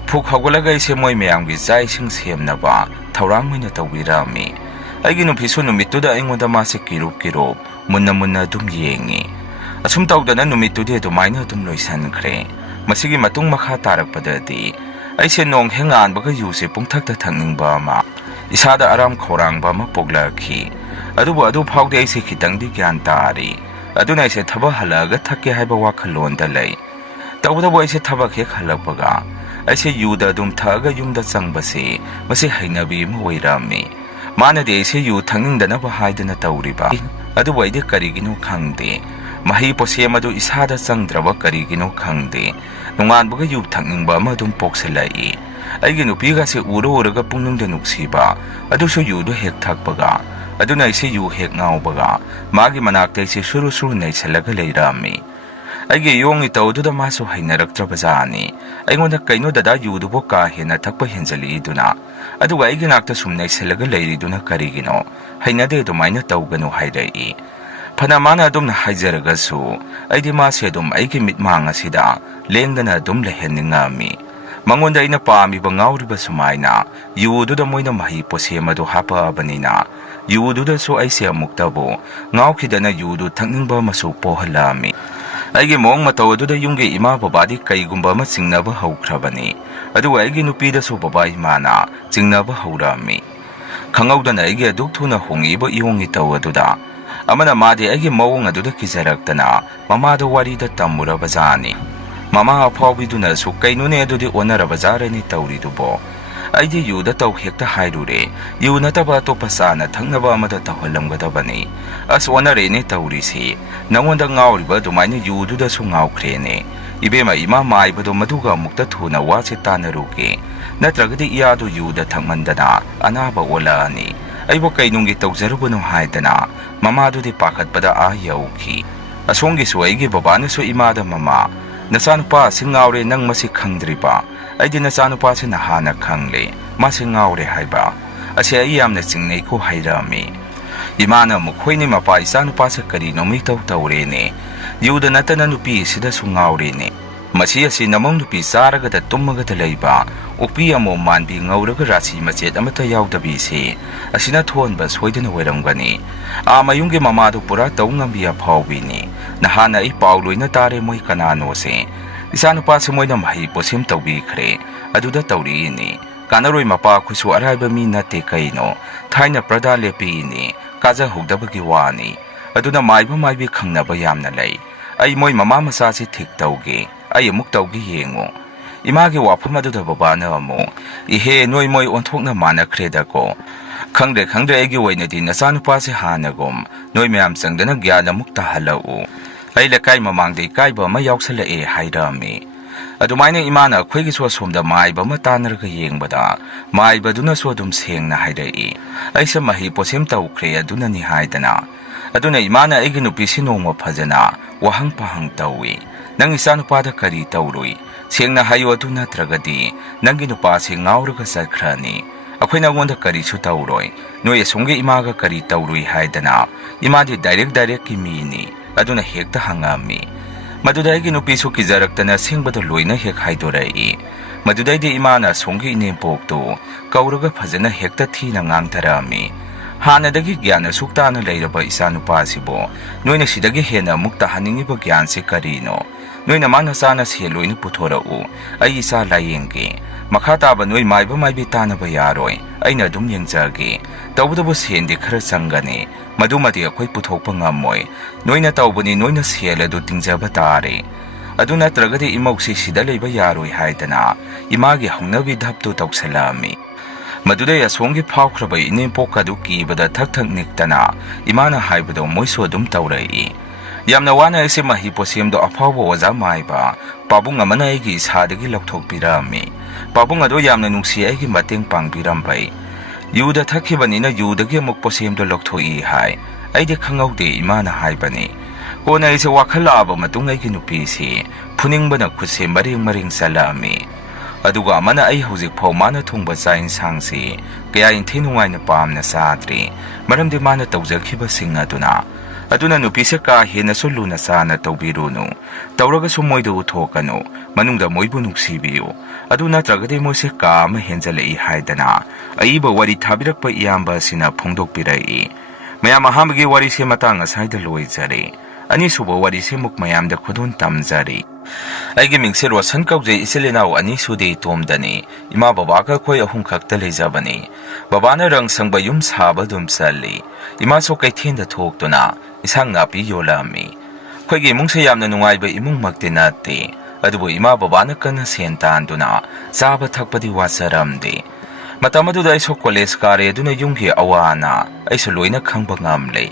ꯐꯨꯛ ꯍꯧꯒꯠꯂꯒ ꯑꯩꯁꯦ ꯃꯣꯏ ꯃꯌꯥꯝꯒꯤ ꯆꯥꯛ ꯏꯁꯤꯡ ꯁꯦꯝꯅꯕ ꯊꯧꯔꯥꯡ ꯑꯣꯏꯅ ꯇꯧꯕꯤꯔꯛꯑꯝꯃꯤ ꯑꯩꯒꯤ ꯅꯨꯄꯤꯁꯨ ꯅꯨꯃꯤꯠꯇꯨꯗ ꯑꯩꯉꯣꯟꯗ ꯃꯥꯁꯦ ꯀꯤꯔꯨꯞ ꯃꯨꯟꯅ ꯑꯗꯨꯝ ꯌꯦꯡꯉꯤ ꯑꯁꯨꯝ ꯇꯧꯗꯅ ꯅꯨꯃꯤꯠꯇꯨꯗꯤ ꯑꯗꯨꯃꯥꯏꯅ ꯑꯗꯨꯝ ꯂꯣꯏꯁꯟꯈ꯭ꯔꯦ ꯃꯁꯤꯒꯤ ꯃꯇꯨꯡ ꯃꯈꯥ ꯇꯥꯔꯛꯄꯗꯗꯤ ꯑꯩꯁꯦ ꯅꯣꯡ ꯍꯦꯛ ꯉꯥꯟꯕꯒ ꯌꯨꯁꯦ ꯄꯨꯡꯊꯛꯇ ꯊꯛꯅꯤꯡꯕ ꯑꯃ isada aram khorangba ama poglakhi adubu adu phawde aise khitangdi gyan tari aduna aise thaba halaga thakke haiba wakhalon da lei tawda bo aise thaba khe khalakpaga aise yuda dum thaga yumda changbase mase hainabi ma oirami mana de aise yu thangingdana ba haidana tawriba adubu aide karigino khangde mahi posem adu isada changdraba karigino khangde nunganbuga yu thangningba ma dum pokselai aigi nupiga se uraga pungnungda nuksiba adusu yudu hek thakpaga aduna ise yu hek ngawbaga magi manakte se suru naisalaga leirami aigi yongi tawduda masu hainaraktrabazani aingonda kaino dada yudubo ka hena thakpa henjali duna aduga aigi nakta sum naisalaga leiriduna karigino hainade dumaina tawganu haidai Panamana dum na hajaragasu aidi mase dum aigi mitmanga sida lengdana dum leheningami mangonda ina pami ba ngawriba sumaina yudu da moina mahi posema do hapa abanina yudu da so aise amuktabo ngawkhidana yudu thangingba masu pohalami aigi mong matawdu da yungge ima babadi kaigumba ma singnaba haukrabani adu aigi nupi da so baba imana singnaba haurami khangawdana aigi aduk thuna hongiba iyongi tawduda amana madi aigi mawong adu da kizaraktana mamado wari da tamurabazani Mama apawiduna su kainune adudi onarabazarani tawridubo aidi yuda taw hekta hairure yu nataba to pasana thangnaba amada taholamgadabani as onarene tawrisi nangonda ngawriba dumaina yududa su ngawkrene ibema ima maibado maduga mukta thuna wase tanaruke natragadi iyadu yuda thangmandana anaba olani aibo kainungi tawjarubunu haidana mamadudi pakhatpada a yauki asongi su aigi babana su imada mama Nasanupa singawre nang masi khangdriba aidi nasanupa se nahana khangle masi ngawre haiba ase ayamna singnei ko hairami imana mukhoini mapa isanupa se kari nomi tawre ne yuda natana nupi sida sungawre ne masi asi namong nupi saraga da tummaga da leiba upi amo manbi ngawraga rasi machet amata yawdabi se asina thonba soidana oiramgani a mayungge mamadu pura tawngambiya phawbini nahana I pauloina tare moi kanano se isanupa se moina mahi posim tawbikhre aduda tawri ni kanaroi mapa khusu araiba mi nate kaino thaina prada lepi ni kaja hugdabagi wani aduna maiba maibi khangnaba yamna lei ai moi mama masa se thik tawge ai amuk tawge yengo image wafam aduda babana amo ihe noi moi onthokna mana khreda ko khangde aigi oinadi nasanupa se hanagom noi myam sangdana gyana mukta halau ai lekai mamangdei kaiba ma yauksalae hairami adumaina imana khoi so somda maiba ma tanarga yengbada maibaduna so dum sengna hairai aisa mahi posem tawkhre aduna ni haidana aduna imana aigi nupi sinongma phajana wahang pahang tawi nang isanupada kari tawrui sengna hayo aduna tragadi nangi nupa se ngawraga sakhrani akhoina ngonda kari su tawroi noi songe imaga kari tawrui haidana imadi direct kimini aduna hekta hangami madudai gi nupi su kizaraktana singbada loina hek haidorai madudai de imana songi inempokto kauraga phajana hekta thina ngangtarami hanadagi gyana suktana leiraba isanupa sibo noina sidagi hena mukta haningiba gyan se karino noina mana sana se loina puthorau ai isa layenge makhata ba noi maiba maibi tanaba yaroi aina dum yengjage tawbudabu sendi khara changani madumati akhoi puthokpa ngamoi noina tawbani noina seladu tingjaba tare aduna tragadi imauksi sida leiba yaroi haidana imagi hungnabi dhaptu tawsalami maduda yasongi phawkhraba ine pokadu kibada thak niktana imana haibado moiso dum tawrai yamna wana ese mahi posemdo aphawbo oza maiba pabung amana aigi sadagi lokthokpirami pabung ado yamna nungsi aigi mateng pangpirambai yuda thakhibanina yudagi amuk posemdo lokthoi hai aidi khangaude imana haibani kona ise wakhalaba matung aigi nupi si phuningbana khutse maring salami aduga amana ai hojik phau mana thungba chain sangsi kaya inthinungaina pamna sadri maramdi mana tawjakhiba singaduna aduna nupise ka hena soluna sana tawbirunu tawraga sumoidu uthokanu manungda moibu nuksibiyu aduna tragade moise ka ma henjalei haidana aiba wari thabirakpa iyamba sina phongdokpirai mayam ahamgi wari se matang asaida loijare ani subo wari se muk mayamda khudun tamjari Eigi mingse Rosan kaujay isilinaw ani sudi tomdani, ima babaga koy ahung kakta lejabani. Babana rang sangba yum saba dum sali, ima so kay tienda tuktuna, isang napi yolami. Koy imong sa yam na nungay ba imong magtinati, adubo ima babana ka na siyentanduna, saba takpadi wasaramdi. Matamadu da iso koles kare duna yunghi awana, ay suloy na kang bangamli.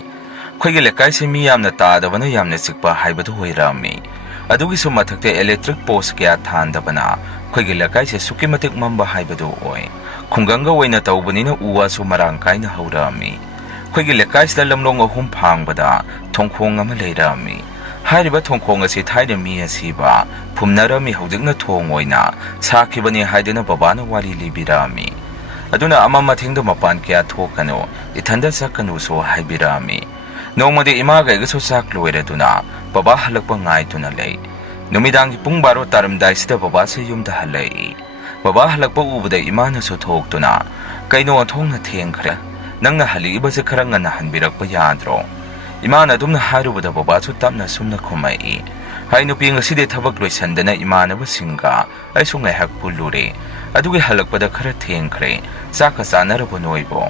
Koy gilekay si miyam na tada na yam na sikpa haibado hoyrami. Adugi so matakte electric post kaya thandabana, koy gilekay si sukimatik mamba haibado oy. Kung ganga way na taubani na uwa so marangkay na haurami. Koy gilekay sila lamlong ahumpang bada, tongkong nga malayrami. Hariba tongkong asi tayo miya siba, pumnarami haudik na tongoy na, sakibani hayda na baba na wali libirami. Aduna ama matingdo mapan kaya tokano, itanda sa kanuso haibirami. Noong madi imagay gaso sakluwera duna, baba halagpa ngay tunalay. Numidang ipong baro taramday sida baba sa yumda halay. Baba halagpa ubada ima na sutok duna, kay no atong na tiyang kare, nang nahali iba sa karangan na hanbirak pa yadro. Ima na dum na harubada baba so tap na sumna kumay. Hay nuping aside tabag loy sanda na ima na basingga, ay sungay hakpuluri. Adugi halagpa da kara tiyang kare, saka sana rabunoy bo.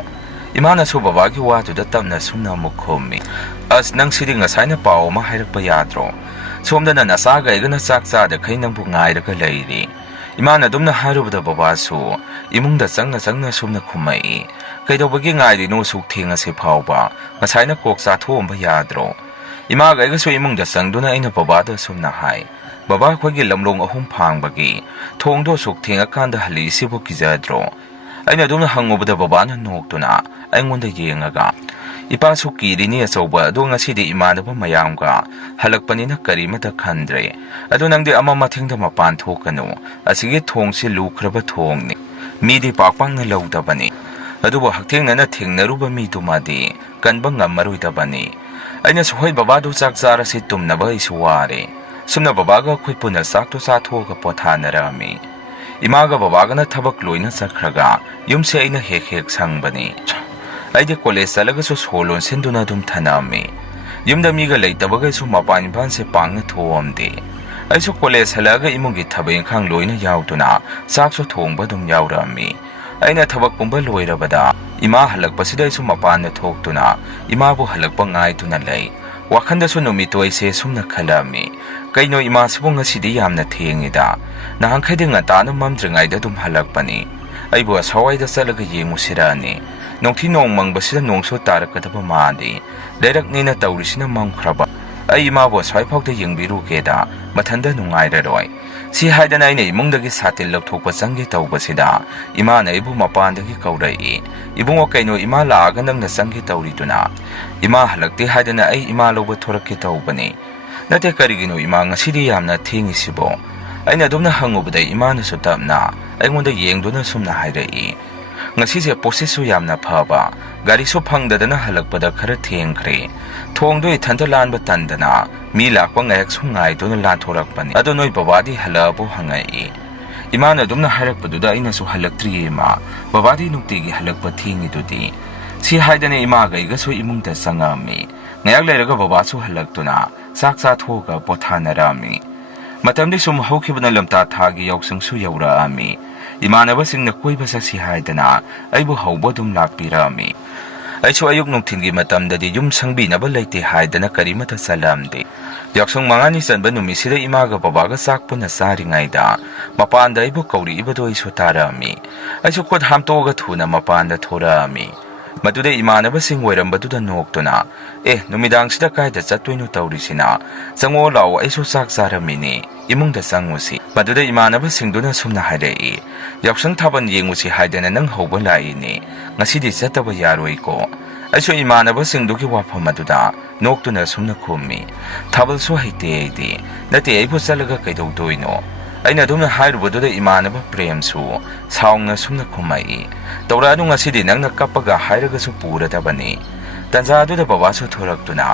Imana so babagi wato da tam na sumna mukumi. As nang sidi nga say na pao mahayrak pa yadro. Sumda na nasaga iga na saksa da kay nang bungay da kalayri. Imana dum na harub da babaso, imong da sang na sumna kumay. Kay daw bagi ngay di no sukti nga si pao ba, nga say na kok sa tuom pa yadro. Imaga iga so imong da sang doon na ina babada sumna hay. Baba kwa gilamlong ahong pang bagi, tong do sukti nga kanda halisi po kizadro. Ay na doon na hangubada baba na nokto na, ay ngunda yengaga. Ipasok kiri niya sa uba, doon nga sidi imana pa mayam ka, halagpa ni na karimata kandre. Ado nang di ama mating da mapanto ka no, asige tong si lukra ba tong ni. Midi pakpang na lauda ba ni. Ado ba hakting na nating naruba mi dumadi, kan ba nga maruy da ba ni. Ay na suhoy babado saksara si tum na ba isuwari. Sumna babaga ko'y punasakto sa ato ka potha na rami. Imaga babaga na tabak loy na sakraga, yung siya ay nahek-hek sang bani. Ay di koles talaga susholon sendo na dumtanami. Yung damiga lay tabagay sumapanban si pang na tuwam di. Ay su koles halaga imong gitabay kang loy na yaw to na, sakso tuwang ba dum yaw rami. Ay na tabak pong ba loy rabada, ima halag pa sila sumapan na tuwag to na, ima po halag pa ngay to na lay. Wakanda so numito ay sesum na kalami. Kay no imasubong nga sidi yam na tiyengida. Nahangkay di nga tanong mamdringay da dumhalag pa ni. Ay buwas haway da salaga yengo sirani. Nung tinong mang ba sila nung so tarak ka da pamadi. Darak ni na tawri sina mang kraba. Ay ima buwas haway pag da yung biru keda. Matanda nung ay raroy. Si hayda na ina imong dagi satil lagtok pa sanggi tau ba sida. Ima na ibu mapandagi kauray. Ibong wakay no ima laagan ng nasanggi tau rito na. Ima halagti hayda na ay ima law ba turak kita ba ni. Nate karigino ima nga sidi yam na tingi sibo. Ay na dum na hangubaday ima na sutap na. Ay ngunda yeng do na sumna hayday. Nga sisi posiso yam na paba. Gari so pangdada na halagpada kara ting kre. Tong do'y tandalan ba tanda na. Milak pa ngayak sungay do na lantorak pa ni. Ado no'y babadi halabo hangay. Ima na dum na halagpado da ina so halagtri ima. Babadi nugtigi halagpa tingi do di. Si hayda na imagay gaso imong da sangami. Ngayak layraga babaso halagto na. Saksa thoga pothana rami. Matamdi sumahawki na lamta thagi yaksang suyaura ami. Imanaba sing na koy basa si haydana ay buhaw ba dumlapi rami. Ay so ayok nung tingi matamda di yung sangbi na balay ti haydana karimata salamdi. Yaksang mga nisan ba numisira imaga babaga sakpo na sari ngayda. Mapanda ibo kauri iba do iso tarami. Ay so kod hamtoga thuna mapanda thorami. Matuday imana ba sing wairam ba tuda nokto na. Numidang sida kahit da satoy no tawri sina. Sang olaw ay susak saramini. Imong da sangusi. Matuday imana ba sing doon na sumna haday. Yaksang taban yengusi hayda na nang hawbalay ni. Nga sidi sa tabayaroy ko. Ay so imana ba sing doki wapa matuda. Nokto na sumna kumi. Tabal so haiti ay di. Dati ay po salaga kay dawdoy no. Ay na doon na hayro ba doon imana ba prem su. Saong na sumna kumay. Taurado nga sidi nang nagkapaga hayraga su pura tabani. Tanzado da babaso turak to na.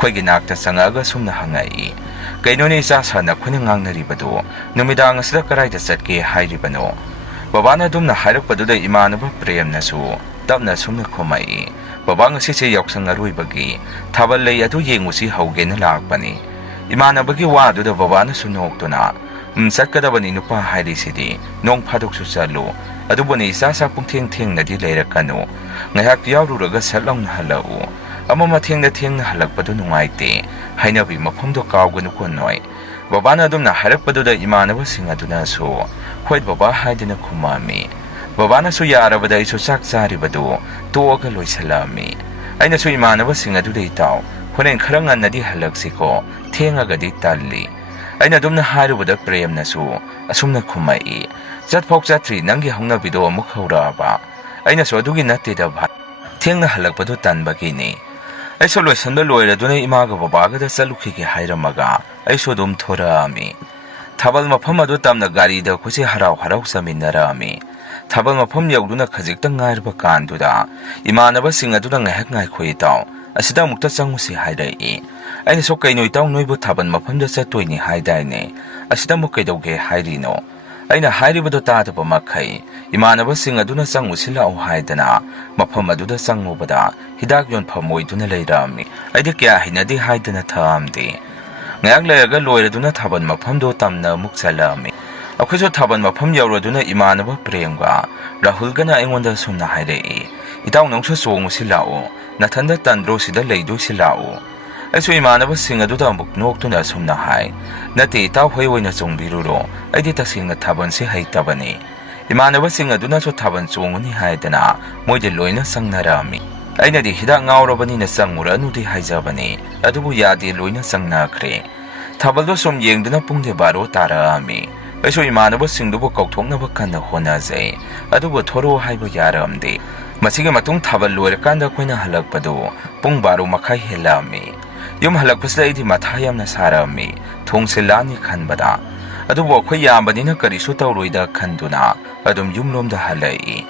Koy ginakta sa ngaga sumna hangay. Kay no ni isasa na kuningang naribado. Numida nga sila karay da satke hayribano. Baba na doon na hayrak pa doon imana ba prem na su. Tab na sumna kumay. Baba nga sisi yaksang aruy bagi. Tabalay ato yengusi hawge na lakpani. Imanabagi waduda babana sunoktuna sakadabani nupa harisidi nong phadok su chalu adubani isa sa pungtheng theng nadi leirakanu ngahak yaururaga salong halau amama theng na halakpadu nungaite hainabi mafamdo kawganu konoi babana adumna harakpaduda imanaba singaduna su hoit baba haidina khumami babana su yarabada isu chak charibadu toga loisalami aina su imanaba singadu deitaw honen kharangan nadi halaksiko thengagadi talli aina dumna harubada prem nasu asumna khumai chatphok chatri nangi hongna bido amuk hauraba aina so adugi natte da bha thengna halakpadu tanbagini aiso loisanba loiraduna imaga babaga da chalukhige hairamaga aiso dum thorami thabal mafam adu tamna gari da khusi harau saminarami thabal mafam yauduna khajikta ngairba kanduda imanaba sing aduna ngahak ngai khoitaw asida mukta changusi hairai aina so kainoi taw noibu thaban mafam da chatoini haidaine asida mu kaidauge hairino aina hairibado tadaba makhai imanaba sing aduna changusila au haidana mafam aduda changubada hidak yon phamoiduna leirami aidi kya hinadi haidana thamdi ngayak layarga loiraduna thaban mafamdo tamna mukchalami akhuso thaban mafam yauraduna imanaba premga rahulgana aingonda sumna hairei itaw nongso songusi lao nathanda tandro sida leido silao aiso imanaba singaduda amuk noktuna sumna hai nate itaw hoiwoina chongbiruro aidi tasingna thaban se haitabani imanaba singaduna so thaban chonguni haidana moide loina sangnarami aina di hidak ngaurabani na sangmuranu di haijabani adubu yadi loina sangnakhre thabaldo som yengduna pungde baro tarami aiso imanaba singdubu kauthoknaba kanna honajai adubu thoro haiba yaramde masige matung thabal loirakanda koina halakpadu pung baro makhai helami yum halakpasda idi mathayamna sarami thongselani khanbada adubu akhoi yambadina karisu tawroida khanduna adum yumlomda halai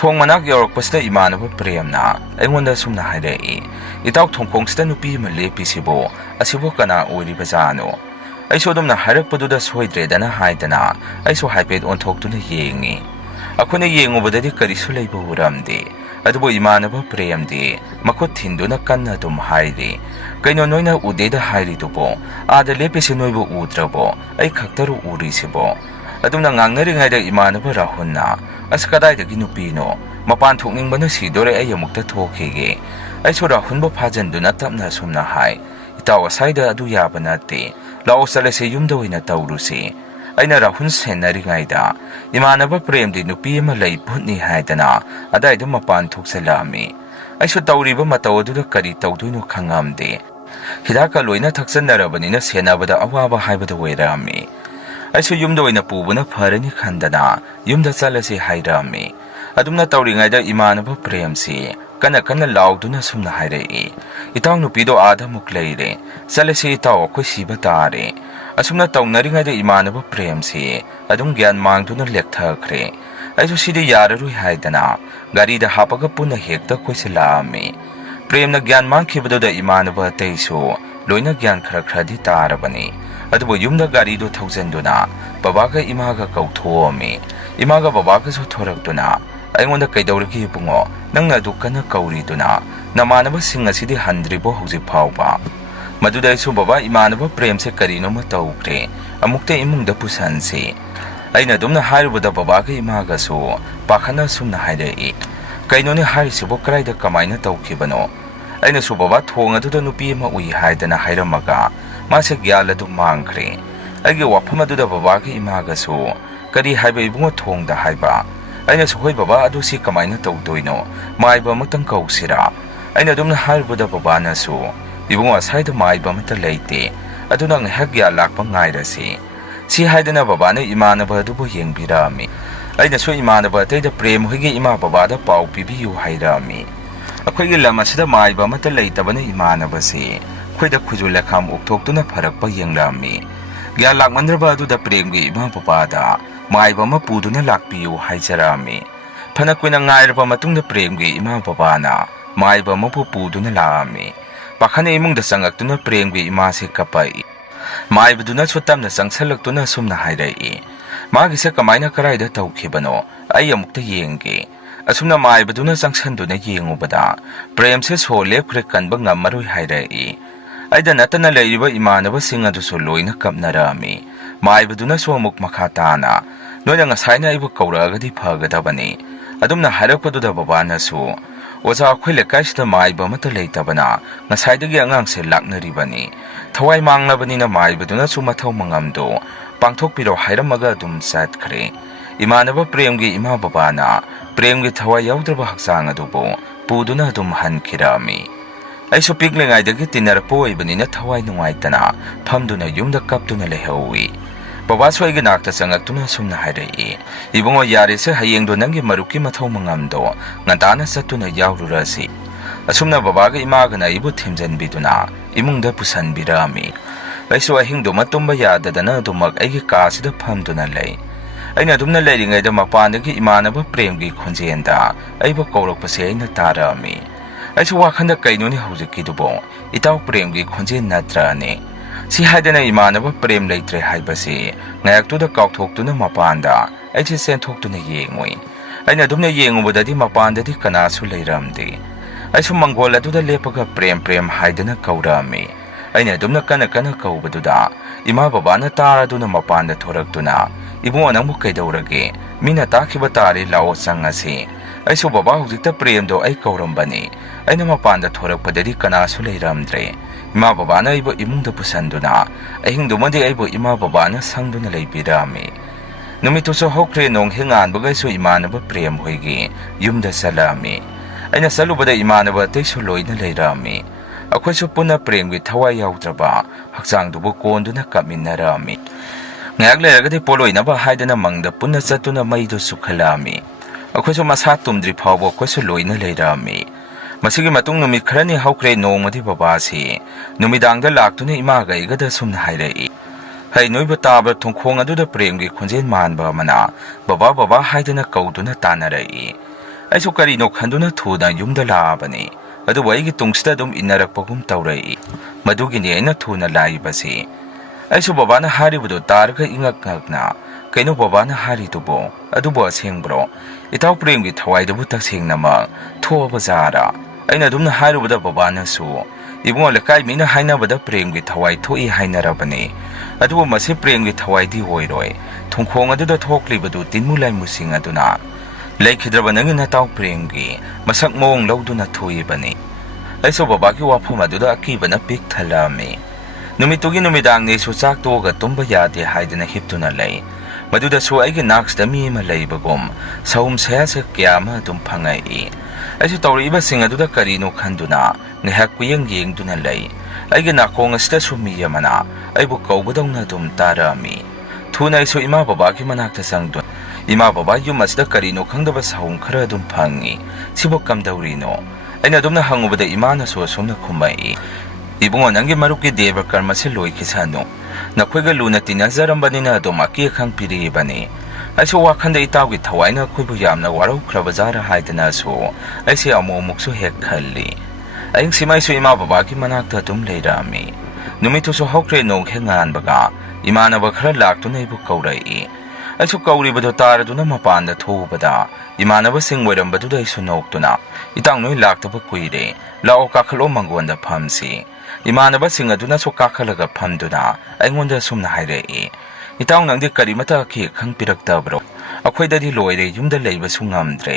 thong manak yorokpasda imanaba premna aingonda sumna hairei itaw thongkongsda nupi malepi sibo asibo kana oiribajano aiso dumna harakpaduda soidredana haidana aiso haipet onthokduna yengi akhona yengubadadi karisu leiba uramde adubo imanaba premde makot thinduna kanna dum hairi kaino noina udeda hairi dubo ada lepisi noibo udrabo ai khaktaru urisibo adumna ngangnari ngaida imanaba rahunna askadaidagi nupino mapan thokningbana sidore ai amukta thokhige aiso rahunba phajanduna tapna sumna hai itaw asaida adu yabanate lao salase yumda oina tawrusi aina rahun senari ngaida imanaba premdi nupi ama lei phutni haidana adaida mapan thoksalami aiso tawriba matawoduda kari tawduino khangamde hidaka loina thaksanarabanina senabada awaba haibada oirami aiso yumda oina pubuna pharani khandana yumda chalase hairami adumna tawringaida imanaba premsi kana lauduna sumna hairei itaw nupido ada mukleire chalase itaw khoi siba tare asumna tawnaringaida imanaba premsi adum gyan mangduna lekthakre aiso sidi yararui haidana gari da hapaga puna hekta khoisilami premna gyan mangkhibada imanaba teisu loina gyan kharakhadi tarabani adubo yumda gari do thaujanduna babaga imaga kauthomi imaga babaga so thorakduna aingonda kaidawriki bungo nangna dukana kauriduna namanaba singa sidi handribo hojik phawba madudai su baba imanaba premse karino ma tawkre amukte imungda pusansi aina dumna hairubada babaga imaga su pakhana sumna hairei kainoni harisibo kraida kamaina tawkhibano aina su baba thongaduda nupi ma ui haidana hairamaga mase gyaladu mangkhre aigi waphamadudha babaga imaga su kari haiba ibungo thongda haiba aina su hoi baba adu si kamaina tawdoino maiba matang kausira aina dumna hairubada babana su ibungo asaida maiba mata leite aduna ngahagya lakpa ngairasi si haidana babana imanaba adubu yengbirami aina su imanaba taida prem hoige ima babada pau pibiyu hairami akhoi lama sida maiba mata leitabana imanaba si khoida khujula kham ukthoktuna pharakpa yengrami gya lakmandraba adu da premgi ima babada maiba ma puduna lakpiyu haijarami phana kuina ngairba matungda premgi ima babana maiba ma puduna laami pakhane imungda sangaktuna premgi ima se kapai maibaduna sutamna sangsalактuna sumna hairei magi se kamaina karaida tawkhibano ai amukta yenge asumna maibaduna sangsanduna yengubada prem se sole khre kanba ngammaroi hairei ꯑꯩꯗ ꯅꯠꯇꯅ ꯂꯩꯔꯤꯕ ꯏꯃꯥꯟꯅꯕꯁꯤꯡ ꯑꯗꯨꯁꯨ ꯂꯣꯏꯅ ꯀꯞꯅꯔꯝꯃꯤ ꯃꯥꯏꯕꯗꯨꯅꯁꯨ ꯑꯃꯨꯛ ꯃꯈꯥ ꯇꯥꯅ ꯅꯣꯏꯅ ꯉꯁꯥꯏꯅ ꯑꯩꯕꯨ ꯀꯧꯔꯛꯑꯒꯗꯤ ꯐꯒꯗꯕꯅꯤ ꯑꯗꯨꯝꯅ ꯍꯥꯏꯔꯛꯄꯗꯨꯗ ꯕꯕꯥꯅꯁꯨ ꯑꯣꯖꯥ ꯑꯩꯈꯣꯏ ꯂꯩꯀꯥꯏꯁꯤꯗ ꯃꯥꯏꯕ ꯑꯃꯠꯇ ꯂꯩꯇꯕꯅ ꯉꯁꯥꯏꯗꯒꯤ ꯑꯉꯥꯡꯁꯦ ꯂꯥꯛꯅꯔꯤꯕꯅꯤ ꯊꯋꯥꯏ ꯃꯥꯡꯂꯕꯅꯤꯅ ꯃꯥꯏꯕꯗꯨꯅꯁꯨ ꯃꯊꯧ ꯃꯉꯝꯗꯣ ꯄꯥꯡꯊꯣꯛꯄꯤꯔꯣ ꯍꯥꯏꯔꯝꯃꯒ ꯑꯗꯨꯝ ꯆꯠꯈ꯭ꯔꯦ ꯏꯃꯥꯟꯅꯕ ꯄ꯭ꯔꯦꯝꯒꯤ ꯏꯃꯥ ꯕꯕꯥꯅ ꯄ꯭ꯔꯦꯝꯒꯤ ꯊꯋꯥꯏ ꯌꯥꯎꯗ꯭ꯔꯕ ꯍꯛꯆꯥꯡ ꯑꯗꯨꯕꯨ ꯄꯨꯗꯨꯅ ꯑꯗꯨꯝ ꯍꯟꯈꯤꯔꯝꯃꯤ ꯑꯩꯁꯨ ꯄꯤꯛꯂꯤꯉꯩꯗꯒꯤ ꯇꯤꯟꯅꯔꯛꯄ ꯑꯣꯏꯕꯅꯤꯅ ꯊꯋꯥꯏ ꯅꯨꯡꯉꯥꯏꯇꯅ ꯐꯝꯗꯨꯅ ꯌꯨꯝꯗ ꯀꯞꯇꯨꯅ ꯂꯩꯍꯧꯏ ꯕꯕꯥꯁꯨ ꯑꯩꯒꯤ ꯅꯥꯛꯇ ꯆꯪꯉꯛꯇꯨꯅ ꯁꯨꯝꯅ ꯍꯥꯏꯔꯛꯏ ꯏꯕꯨꯡꯉꯣ ꯌꯥꯔꯤꯁꯦ ꯍꯌꯦꯡꯗꯣ ꯅꯪꯒꯤ ꯃꯔꯨꯞꯀꯤ ꯃꯊꯧ ꯃꯉꯝꯗꯣ ꯉꯟꯇꯥꯅ ꯆꯠꯇꯨꯅ ꯌꯥꯎꯔꯨꯔꯁꯤ ꯑꯁꯨꯝꯅ ꯕꯕꯥꯒ ꯏꯃꯥꯒꯅ ꯑꯩꯕꯨ ꯊꯦꯝꯖꯤꯟꯕꯤꯗꯨꯅ ꯏꯃꯨꯡꯗ ꯄꯨꯁꯟꯕꯤꯔꯝꯃꯤ ꯑꯩꯁꯨ ꯑꯍꯤꯡꯗꯨꯃ ꯇꯨꯝꯕ ꯌꯥꯗꯗꯅ ꯑꯗꯨꯃꯛ ꯑꯩꯒꯤ ꯀꯥꯁꯤꯗ ꯐꯝꯗꯨꯅ ꯂꯩ ꯑꯩꯅ ꯑꯗꯨꯝꯅ ꯂꯩꯔꯤꯉꯩꯗ ꯃꯄꯥꯟꯗꯒꯤ ꯏꯃꯥꯟꯅꯕ ꯄ꯭ꯔꯦꯝꯒꯤ ꯈꯣꯟꯖꯦꯜꯗ ꯑꯩꯕꯨ ꯀꯧꯔꯛꯄꯁꯦ ꯑꯩꯅ ꯇꯥꯔꯝꯃꯤ ꯑꯩꯁꯨ ꯋꯥꯈꯟꯗ ꯀꯩꯅꯣꯅꯤ ꯍꯧꯖꯤꯛꯀꯤꯗꯨꯕꯣ ꯏꯇꯥꯎ ꯄ꯭ꯔꯦꯝꯒꯤ ꯈꯣꯟꯖꯦꯜ ꯅꯠꯇ꯭ꯔꯅꯦ ꯁꯤ ꯍꯥꯏꯗꯅ ꯏꯃꯥꯟꯅꯕ ꯄ꯭ꯔꯦꯝ ꯂꯩꯇ꯭ꯔꯦ ꯍꯥꯏꯕꯁꯤ ꯉꯥꯏꯍꯥꯛꯇꯨꯗ ꯀꯥꯎꯊꯣꯛꯇꯨꯅ ꯃꯄꯥꯟꯗ ꯑꯩꯁꯦ ꯆꯦꯟꯊꯣꯛꯇꯨꯅ ꯌꯦꯡꯉꯨꯏ ꯑꯩꯅ ꯑꯗꯨꯝꯅ ꯌꯦꯡꯉꯨꯕꯗꯗꯤ ꯃꯄꯥꯟꯗꯗꯤ ꯀꯅꯥꯁꯨ ꯂꯩꯔꯝꯗꯦ ꯑꯩꯁꯨ ꯃꯪꯒꯣꯜ ꯑꯗꯨꯗ ꯂꯦꯞꯄꯒ ꯄ꯭ꯔꯦꯝ ꯄ꯭ꯔꯦꯝ ꯍꯥꯏꯗꯨꯅ ꯀꯧꯔꯝꯃꯤ ꯑꯩꯅ ꯑꯗꯨꯝꯅ ꯀꯟꯅ ꯀꯟꯅ ꯀꯧꯕꯗꯨꯗ ꯏꯃꯥ ꯕꯕꯥꯅ ꯇꯥꯔꯗꯨꯅ ꯃꯄꯥꯟꯗ ꯊꯣꯔꯛꯇꯨꯅ ꯏꯕꯨꯡꯉꯣ ꯅꯪꯕꯨ ꯀꯩꯗꯧꯔꯒꯦ ꯃꯤꯅ ꯇꯥꯈꯤꯕ ꯇꯥꯔꯦ ꯂꯥꯛꯑꯣ ꯆꯪꯉꯁꯤ ꯑꯩꯁꯨ ꯕꯕꯥ ꯍꯧꯖꯤꯛꯇ ꯄ꯭ꯔꯦꯝꯗꯣ ꯑꯩ ꯀꯧꯔꯝꯕꯅꯤ ꯑꯩꯅ ꯃꯄꯥꯟꯗ ꯊꯣꯔꯛꯄꯗꯗꯤ ꯀꯅꯥꯁꯨ ꯂꯩꯔꯝꯗ꯭ꯔꯦ ꯏꯃꯥ ꯕꯕꯥꯅ ꯑꯩꯕꯨ ꯏꯃꯨꯡꯗ ꯄꯨꯁꯟꯗꯨꯅ ꯑꯍꯤꯡꯗꯨꯃꯗꯤ ꯑꯩꯕꯨ ꯏꯃꯥ ꯕꯕꯥꯅ ꯁꯪꯗꯨꯅ ꯂꯩꯕꯤꯔꯝꯃꯤ ꯅꯨꯃꯤꯠꯇꯨꯁꯨ ꯍꯧꯈ꯭ꯔꯦ ꯅꯣꯡ ꯍꯦꯛ ꯉꯥꯟꯕꯒꯩꯁꯨ ꯏꯃꯥꯟꯅꯕ ꯄ꯭ꯔꯦꯝ ꯍꯣꯏꯒꯤ ꯌꯨꯝꯗ ꯆꯠꯂꯝꯃꯤ ꯑꯩꯅ ꯆꯠꯂꯨꯕꯗ ꯏꯃꯥꯟꯅꯕ ꯑꯇꯩꯁꯨ ꯂꯣꯏꯅ ꯂꯩꯔꯝꯃꯤ ꯑꯩꯈꯣꯏꯁꯨ ꯄꯨꯟꯅ ꯄ꯭ꯔꯦꯝꯒꯤ ꯊꯋꯥꯏ ꯌꯥꯎꯗ꯭ꯔꯕ ꯍꯛꯆꯥꯡꯗꯨꯕꯨ ꯀꯣꯟꯗꯨꯅ ꯀꯞꯃꯤꯟꯅꯔꯝꯃꯤ ꯉꯥꯏꯍꯥꯛ ꯂꯩꯔꯒꯗꯤ ꯄꯣꯂꯣꯏꯅꯕ ꯍꯥꯏꯗꯅ ꯃꯪꯗ ꯄꯨꯟꯅ ꯆꯠꯇꯨꯅ ꯃꯩꯗꯨ ꯆꯨꯈꯠꯂꯛꯑꯝꯃꯤ ꯑꯩꯈꯣꯏꯁꯨ ꯃꯁꯥ ꯇꯨꯝꯗ꯭ꯔꯤ ꯐꯥꯎꯕ ꯑꯩꯈꯣꯏꯁꯨ ꯂꯣꯏꯅ ꯂꯩꯔꯝꯃꯤ ꯃꯁꯤꯒꯤ ꯃꯇꯨꯡ ꯅꯨꯃꯤꯠ ꯈꯔꯅꯤ ꯍꯧꯈ꯭ꯔꯦ ꯅꯣꯡꯃꯗꯤ ꯕꯕꯥꯁꯤ ꯅꯨꯃꯤꯗꯥꯡꯗ ꯂꯥꯛꯇꯨꯅ ꯏꯃꯥꯒ ꯑꯩꯒꯗ ꯁꯨꯝꯅ ꯍꯥꯏꯔꯛꯏ ꯍꯩ ꯅꯣꯏꯕꯨ ꯇꯥꯕ ꯊꯣꯡꯈꯣꯡ ꯑꯗꯨꯗ ꯄ꯭ꯔꯦꯝꯒꯤ ꯈꯣꯟꯖꯦꯜ ꯃꯥꯟꯕ ꯑꯃꯅ ꯕꯕꯥ ꯕꯕꯥ ꯍꯥꯏꯗꯨꯅ ꯀꯧꯗꯨꯅ ꯇꯥꯟꯅꯔꯛꯏ ꯑꯩꯁꯨ ꯀꯔꯤꯅꯣ ꯈꯟꯗꯨꯅ ꯊꯨꯅ ꯌꯨꯝꯗ ꯂꯥꯛꯑꯕꯅꯤ ꯑꯗꯨꯕꯨ ꯑꯩꯒꯤ ꯇꯨꯡꯁꯤꯗ ꯑꯗꯨꯝ ꯏꯟꯅꯔꯛꯄꯒꯨꯝ ꯇꯧꯔꯛꯏ ꯃꯗꯨꯒꯤꯅꯤ ꯑꯩꯅ ꯊꯨꯅ ꯂꯥꯛꯏꯕꯁꯤ ꯑꯩꯁꯨ ꯕꯕꯥꯅ ꯍꯥꯏꯔꯤꯕꯗꯨ ꯇꯥꯔꯒ ꯏꯉꯛ ꯉꯛꯅ ꯀꯩꯅꯣ ꯕꯕꯥꯅ ꯍꯥꯏꯔꯤꯗꯨꯕꯣ ꯑꯗꯨꯕꯨ ꯑꯁꯦꯡꯕ꯭ꯔꯣ ꯏꯇꯥꯎ ꯄ꯭ꯔꯦꯝꯒꯤ ꯊꯋꯥꯏꯗꯨꯕꯨ ꯇꯁꯦꯡꯅꯃꯛ ꯊꯣꯛꯑꯕꯖꯥꯔꯥ ꯑꯩꯅ ꯑꯗꯨꯝꯅ ꯍꯥꯏꯔꯨꯕꯗ ꯕꯕꯥꯅꯁꯨ ꯏꯕꯨꯡꯉꯣ ꯂꯩꯀꯥꯏ ꯃꯤꯅ ꯍꯥꯏꯅꯕꯗ ꯄ꯭ꯔꯦꯝꯒꯤ ꯊꯋꯥꯏ ꯊꯣꯛꯏ ꯍꯥꯏꯅꯔꯕꯅꯤ ꯑꯗꯨꯕꯨ ꯃꯁꯤ ꯄ꯭ꯔꯦꯝꯒꯤ ꯊꯋꯥꯏꯗꯤ ꯑꯣꯏꯔꯣꯏ ꯊꯣꯡꯈꯣꯡ ꯑꯗꯨꯗ ꯊꯣꯛꯂꯤꯕꯗꯨ ꯇꯤꯟꯃꯨ ꯂꯥꯏꯃꯨꯁꯤꯡ ꯑꯗꯨꯅ ꯂꯩꯈꯤꯗ꯭ꯔꯕ ꯅꯪꯒꯤ ꯅꯇꯥꯎ ꯄ꯭ꯔꯦꯝꯒꯤ ꯃꯁꯛ ꯃꯑꯣꯡ ꯂꯧꯗꯨꯅ ꯊꯣꯛꯏꯕꯅꯤ ꯑꯩꯁꯨ ꯕꯕꯥꯒꯤ ꯋꯥꯐꯝ ꯑꯗꯨꯗ ꯑꯀꯤꯕꯅ ꯄꯤꯛ ꯊꯜꯂꯛꯑꯝꯃꯤ ꯅꯨꯃꯤꯠꯇꯨꯒꯤ ꯅꯨꯃꯤꯗꯥꯡꯅꯤꯁꯨ ꯆꯥꯛ ꯇꯣꯛꯑꯒ ꯇꯨꯝꯕ ꯌꯥꯗꯦ ꯍꯥꯏꯗꯅ ꯍꯤꯞꯇꯨꯅ ꯂꯩ ꯃꯗꯨꯗꯁꯨ ꯑꯩꯒꯤ ꯅꯥꯛꯁꯤꯗ ꯃꯤ ꯑꯃ ꯂꯩꯕꯒꯨꯝ ꯁꯍꯨꯝ ꯁꯌꯥꯁꯛ ꯀꯌꯥ ꯑꯃ ꯑꯗꯨꯝ ꯐꯪꯉꯛꯏ ꯑꯩꯁꯨ ꯇꯧꯔꯛꯏꯕꯁꯤꯡ ꯑꯗꯨꯗ ꯀꯔꯤꯅꯣ ꯈꯟꯗꯨꯅ ꯉꯥꯏꯍꯥꯛ ꯀꯨꯌꯦꯡ ꯌꯦꯡꯗꯨꯅ ꯂꯩ ꯑꯩꯒꯤ ꯅꯥꯀꯣꯡ ꯑꯁꯤꯗꯁꯨ ꯃꯤ ꯑꯃꯅ ꯑꯩꯕꯨ ꯀꯧꯕꯗꯧꯅ ꯑꯗꯨꯝ ꯇꯥꯔꯛꯑꯝꯃꯤ ꯊꯨꯅ ꯑꯩꯁꯨ ꯏꯃꯥ ꯕꯕꯥꯒꯤ ꯃꯅꯥꯛꯇ ꯆꯪꯗꯨꯅ ꯏꯃꯥ ꯕꯕꯥ ꯌꯨꯝ ꯑꯁꯤꯗ ꯀꯔꯤꯅꯣ ꯈꯪꯗꯕ ꯁꯍꯨꯝ ꯈꯔ ꯑꯗꯨꯝ ꯐꯪꯉꯤ ꯁꯤꯕꯨ ꯀꯝꯗꯧꯔꯤꯅꯣ ꯑꯩꯅ ꯑꯗꯨꯝꯅ ꯍꯪꯉꯨꯕꯗ ꯏꯃꯥꯅꯁꯨ ꯑꯁꯨꯝꯅ ꯈꯨꯝꯃꯛꯏ ꯏꯕꯨꯡꯉꯣ ꯅꯪꯒꯤ ꯃꯔꯨꯞꯀꯤ ꯗꯦꯕ ꯀꯔꯃꯁꯤ ꯂꯣꯏꯈꯤꯁꯅꯨ ꯅꯈꯣꯏꯒ ꯂꯨꯅ ꯇꯤꯟꯅꯖꯔꯝꯕꯅꯤꯅ ꯑꯗꯨꯝ ꯑꯀꯤ ꯑꯈꯪ ꯄꯤꯔꯛꯏꯕꯅꯤ ꯑꯩꯁꯨ ꯋꯥꯈꯟꯗ ꯏꯇꯥꯎꯒꯤ ꯊꯋꯥꯏꯅ ꯑꯩꯈꯣꯏꯕꯨ ꯌꯥꯝꯅ ꯋꯥꯔꯧꯈ꯭ꯔꯕꯖꯥꯔꯥ ꯍꯥꯏꯗꯅꯁꯨ ꯑꯩꯁꯦ ꯑꯃꯨꯛ ꯑꯃꯨꯛꯁꯨ ꯍꯦꯛ ꯈꯜꯂꯤ ꯑꯍꯤꯡꯁꯤꯃ ꯑꯩꯁꯨ ꯏꯃꯥ ꯕꯕꯥꯒꯤ ꯃꯅꯥꯛꯇ ꯑꯗꯨꯝ ꯂꯩꯔꯝꯃꯤ ꯅꯨꯃꯤꯠꯇꯨꯁꯨ ꯍꯧꯈ꯭ꯔꯦ ꯅꯣꯡ ꯍꯦꯛ ꯉꯥꯟꯕꯒ ꯏꯃꯥꯟꯅꯕ ꯈꯔ ꯂꯥꯛꯇꯨꯅ ꯑꯩꯕꯨ ꯀꯧꯔꯛꯏ ꯑꯩꯁꯨ ꯀꯧꯔꯤꯕꯗꯨ ꯇꯥꯔꯗꯨꯅ ꯃꯄꯥꯟꯗ ꯊꯣꯛꯎꯕꯗ ꯏꯃꯥꯟꯅꯕꯁꯤꯡ ꯑꯣꯏꯔꯝꯕꯗꯨꯗ ꯑꯩꯁꯨ ꯅꯣꯛꯇꯨꯅ ꯏꯇꯥꯎ ꯅꯣꯏ ꯂꯥꯛꯇꯕ ꯀꯨꯏꯔꯦ ꯂꯥꯛꯑꯣ ꯀꯥꯈꯠꯂꯣ ꯃꯪꯒꯣꯟꯗ ꯐꯝꯁꯤ ꯏꯃꯥꯟꯅꯕꯁꯤꯡ ꯑꯗꯨꯅꯁꯨ ꯀꯥꯈꯠꯂꯒ ꯐꯝꯗꯨꯅ ꯑꯩꯉꯣꯟꯗ ꯁꯨꯝꯅ ꯍꯥꯏꯔꯛꯏ ꯏꯇꯥꯎ ꯅꯪꯗꯤ ꯀꯔꯤꯃꯇ ꯑꯀꯤ ꯑꯈꯪ ꯄꯤꯔꯛꯇꯕ꯭ꯔꯣ ꯑꯩꯈꯣꯏꯗꯗꯤ ꯂꯣꯏꯔꯦ ꯌꯨꯝꯗ ꯂꯩꯕꯁꯨ ꯉꯝꯗ꯭ꯔꯦ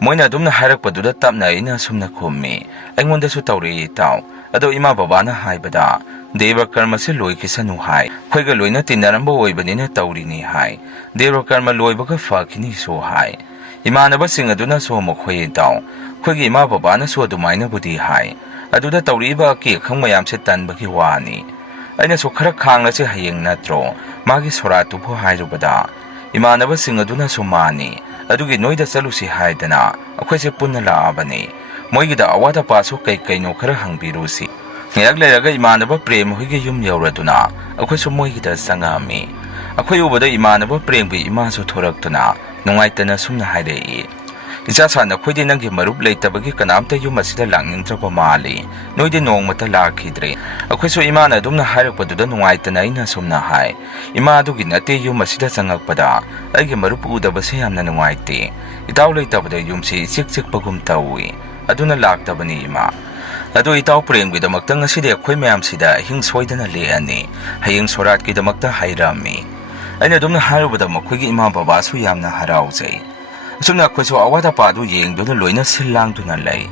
ꯃꯣꯏꯅ ꯑꯗꯨꯝꯅ ꯍꯥꯏꯔꯛꯄꯗꯨꯗ ꯇꯞꯅ ꯑꯩꯅ ꯁꯨꯝꯅ ꯈꯨꯝꯃꯤ ꯑꯩꯉꯣꯟꯗꯁꯨ ꯇꯧꯔꯛꯏ ꯏꯇꯥꯎ ꯑꯗꯣ ꯏꯃꯥ ꯕꯕꯥꯅ ꯍꯥꯏꯕꯗ ꯗꯦꯕ ꯀꯔꯃꯁꯤ ꯂꯣꯏꯈꯤꯁꯅꯨ ꯍꯥꯏ ꯑꯩꯈꯣꯏꯒ ꯂꯣꯏꯅ ꯇꯤꯟꯅꯔꯝꯕ ꯑꯣꯏꯕꯅꯤꯅ ꯇꯧꯔꯤꯅꯤ ꯍꯥꯏ ꯗꯦꯕ ꯀꯔꯃ ꯂꯣꯏꯕꯒ ꯐꯈꯤꯅꯤꯁꯨ ꯍꯥꯏ ꯏꯃꯥꯟꯅꯕꯁꯤꯡ ꯑꯗꯨꯅꯁꯨ ꯑꯃꯨꯛ ꯍꯣꯏ ꯏꯇꯥꯎ ꯑꯩꯈꯣꯏꯒꯤ ꯏꯃꯥ ꯕꯕꯥꯅꯁꯨ ꯑꯗꯨꯃꯥꯏꯅꯕꯨꯗꯤ ꯍꯥꯏ ꯑꯗꯨꯗ ꯇꯧꯔꯛꯏꯕ ꯑꯀꯤ ꯑꯈꯪ ꯃꯌꯥꯝꯁꯦ ꯇꯟꯕꯒꯤ ꯋꯥꯅꯤ ꯑꯩꯅꯁꯨ ꯈꯔ ꯈꯥꯡꯂꯁꯤ ꯍꯌꯦꯡ ꯅꯠꯇ꯭ꯔꯣ ꯃꯥꯒꯤ ꯁꯣꯔꯥꯠꯇꯨꯕꯨ ꯍꯥꯏꯔꯨꯕꯗ ꯏꯃꯥꯟꯅꯕꯁꯤꯡ ꯑꯗꯨꯅꯁꯨ ꯃꯥꯅꯤ ꯑꯗꯨꯒꯤ ꯅꯣꯏꯗ ꯆꯠꯂꯨꯁꯤ ꯍꯥꯏꯗꯅ ꯑꯩꯈꯣꯏꯁꯦ ꯄꯨꯟꯅ ꯂꯥꯛꯑꯕꯅꯤ ꯃꯣꯏꯒꯤꯗ ꯑꯋꯥꯠ ꯑꯄꯥꯁꯨ ꯀꯩꯅꯣ ꯈꯔ ꯍꯪꯕꯤꯔꯨꯁꯤ ꯉꯥꯏꯍꯥꯛ ꯂꯩꯔꯒ ꯏꯃꯥꯟꯅꯕ ꯄ꯭ꯔꯦꯝ ꯍꯣꯏꯒꯤ ꯌꯨꯝ ꯌꯧꯔꯗꯨꯅ ꯑꯩꯈꯣꯏꯁꯨ ꯃꯣꯏꯒꯤꯗ ꯆꯪꯉꯛꯑꯝꯃꯤ ꯑꯩꯈꯣꯏ ꯎꯕꯗ ꯏꯃꯥꯟꯅꯕ ꯄ꯭ꯔꯦꯝꯒꯤ ꯏꯃꯥꯁꯨ ꯊꯣꯔꯛꯇꯨꯅ ꯅꯨꯡꯉꯥꯏꯇꯅ ꯁꯨꯝꯅ ꯍꯥꯏꯔꯛꯏ ꯏꯆꯥꯁꯥ ꯅꯈꯣꯏꯗꯤ ꯅꯪꯒꯤ ꯃꯔꯨꯞ ꯂꯩꯇꯕꯒꯤ ꯀꯅꯥꯝꯇ ꯌꯨꯝ ꯑꯁꯤꯗ ꯂꯥꯛꯅꯤꯡꯗ꯭ꯔꯕ ꯃꯥꯜꯂꯤ ꯅꯣꯏꯗꯤ ꯅꯣꯡꯃꯇ ꯂꯥꯛꯈꯤꯗ꯭ꯔꯦ ꯑꯩꯈꯣꯏꯁꯨ ꯏꯃꯥꯅ ꯑꯗꯨꯝꯅ ꯍꯥꯏꯔꯛꯄꯗꯨꯗ ꯅꯨꯡꯉꯥꯏꯇꯅ ꯑꯩꯅ ꯁꯨꯝꯅ ꯍꯥꯏ ꯏꯃꯥ ꯑꯗꯨꯒꯤ ꯅꯠꯇꯦ ꯌꯨꯝ ꯑꯁꯤꯗ ꯆꯪꯉꯛꯄꯗ ꯑꯩꯒꯤ ꯃꯔꯨꯞ ꯎꯗꯕꯁꯦ ꯌꯥꯝꯅ ꯅꯨꯡꯉꯥꯏꯇꯦ ꯏꯇꯥꯎ ꯂꯩꯇꯕꯗ ꯌꯨꯝꯁꯤ ꯏꯆꯤꯛ ꯆꯤꯛꯄꯒꯨꯝ ꯇꯧꯏ ꯑꯗꯨꯅ ꯂꯥꯛꯇꯕꯅꯤ ꯏꯃꯥ Ado itaw premgidamagta ngasidi ako'y mayamsida hing soydana leani haying soratkidamagta hayrami. Aina dumna harubada mako'y ima babasu yamna harauzay. Asumna ako'y awada padu yeng duna loyna silang duna lay.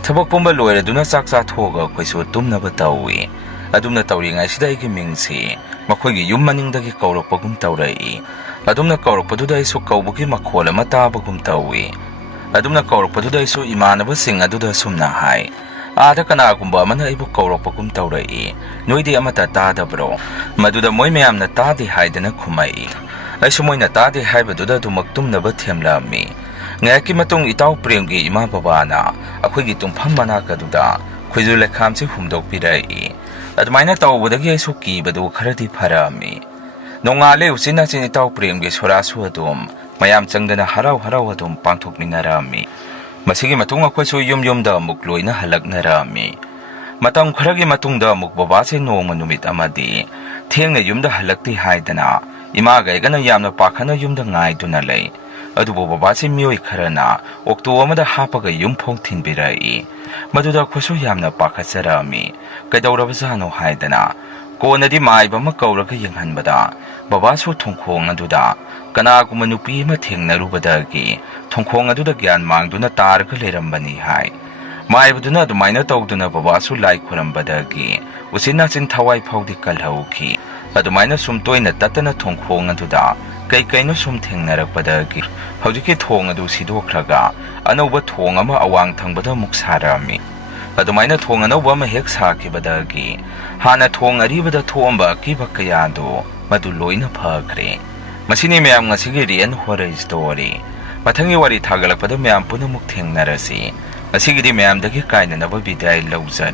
Tabak pumba loyra duna saksa thoga ako'y tumnaba tawi. Adumna tawri ngaysida Eigi mingsi mako'y yung maningdagi kaurapagum tawray. Adumna kaurapaduda iso kaubuki makola matabagum tawi. Adumna kaurapaduda iso imanaba sing aduda sumnahay. Ada kanagumba mana ibu kaurapagum tawray. Noydi amata tadabro. Maduda moy mayam na tadi haydana kumay. Ay sumoy na tadi haybaduda dumagtum na batyamlami. Ngayaki matong itaw premgi ima babana. Ako'y gitungpam manakaduda. Kuydo lekham si humdok piray. At may na tawbudagi ay suki badu karadi parami. Nung ali usin natin itaw premgi surasu adum. Mayam changda na haraw-haraw adum pangtok minarami. Masigi matong ako'y yum da mukloy na halag na rami. Matang karagi matong da mukbabase noong manumit amadi. Tiyang na yum da halagti haydana. Imagay ka na yam na paka na yum da ngay dunalay. Adu babase miyoy karana. Okto amada hapagay yung pong tinbiray. Maduda kwaso yam na paka sa rami. Kadaurabasano haydana. Ko na di maayba magkauraga yung hanbada. Babaso tungkong aduda. Kana kumanupi mating na rubadagi. Tungkong aduda gyan mang duna targa lerambani hay. Maayba duna dumayna tawag duna babaso lay kurambadagi. Usin nasin taway pawdi kalhauki. Adumayna sumtoy na tatana tungkong aduda. Kay no sumting naragpadagi. Hawdiki thong adu sidokraga. Ano ba thong ama awang tangbada muksarami. Adumayna thong ano ba mahek sakibadagi. Hana thong aribada thomba kibakayado. Maduloy na pagre. Masini mayam nga sige riyan horror story. Matangi wari tagalagpada mayam po na mukteng narasi. Masigi di mayam dagi kain na nababiday lauzari.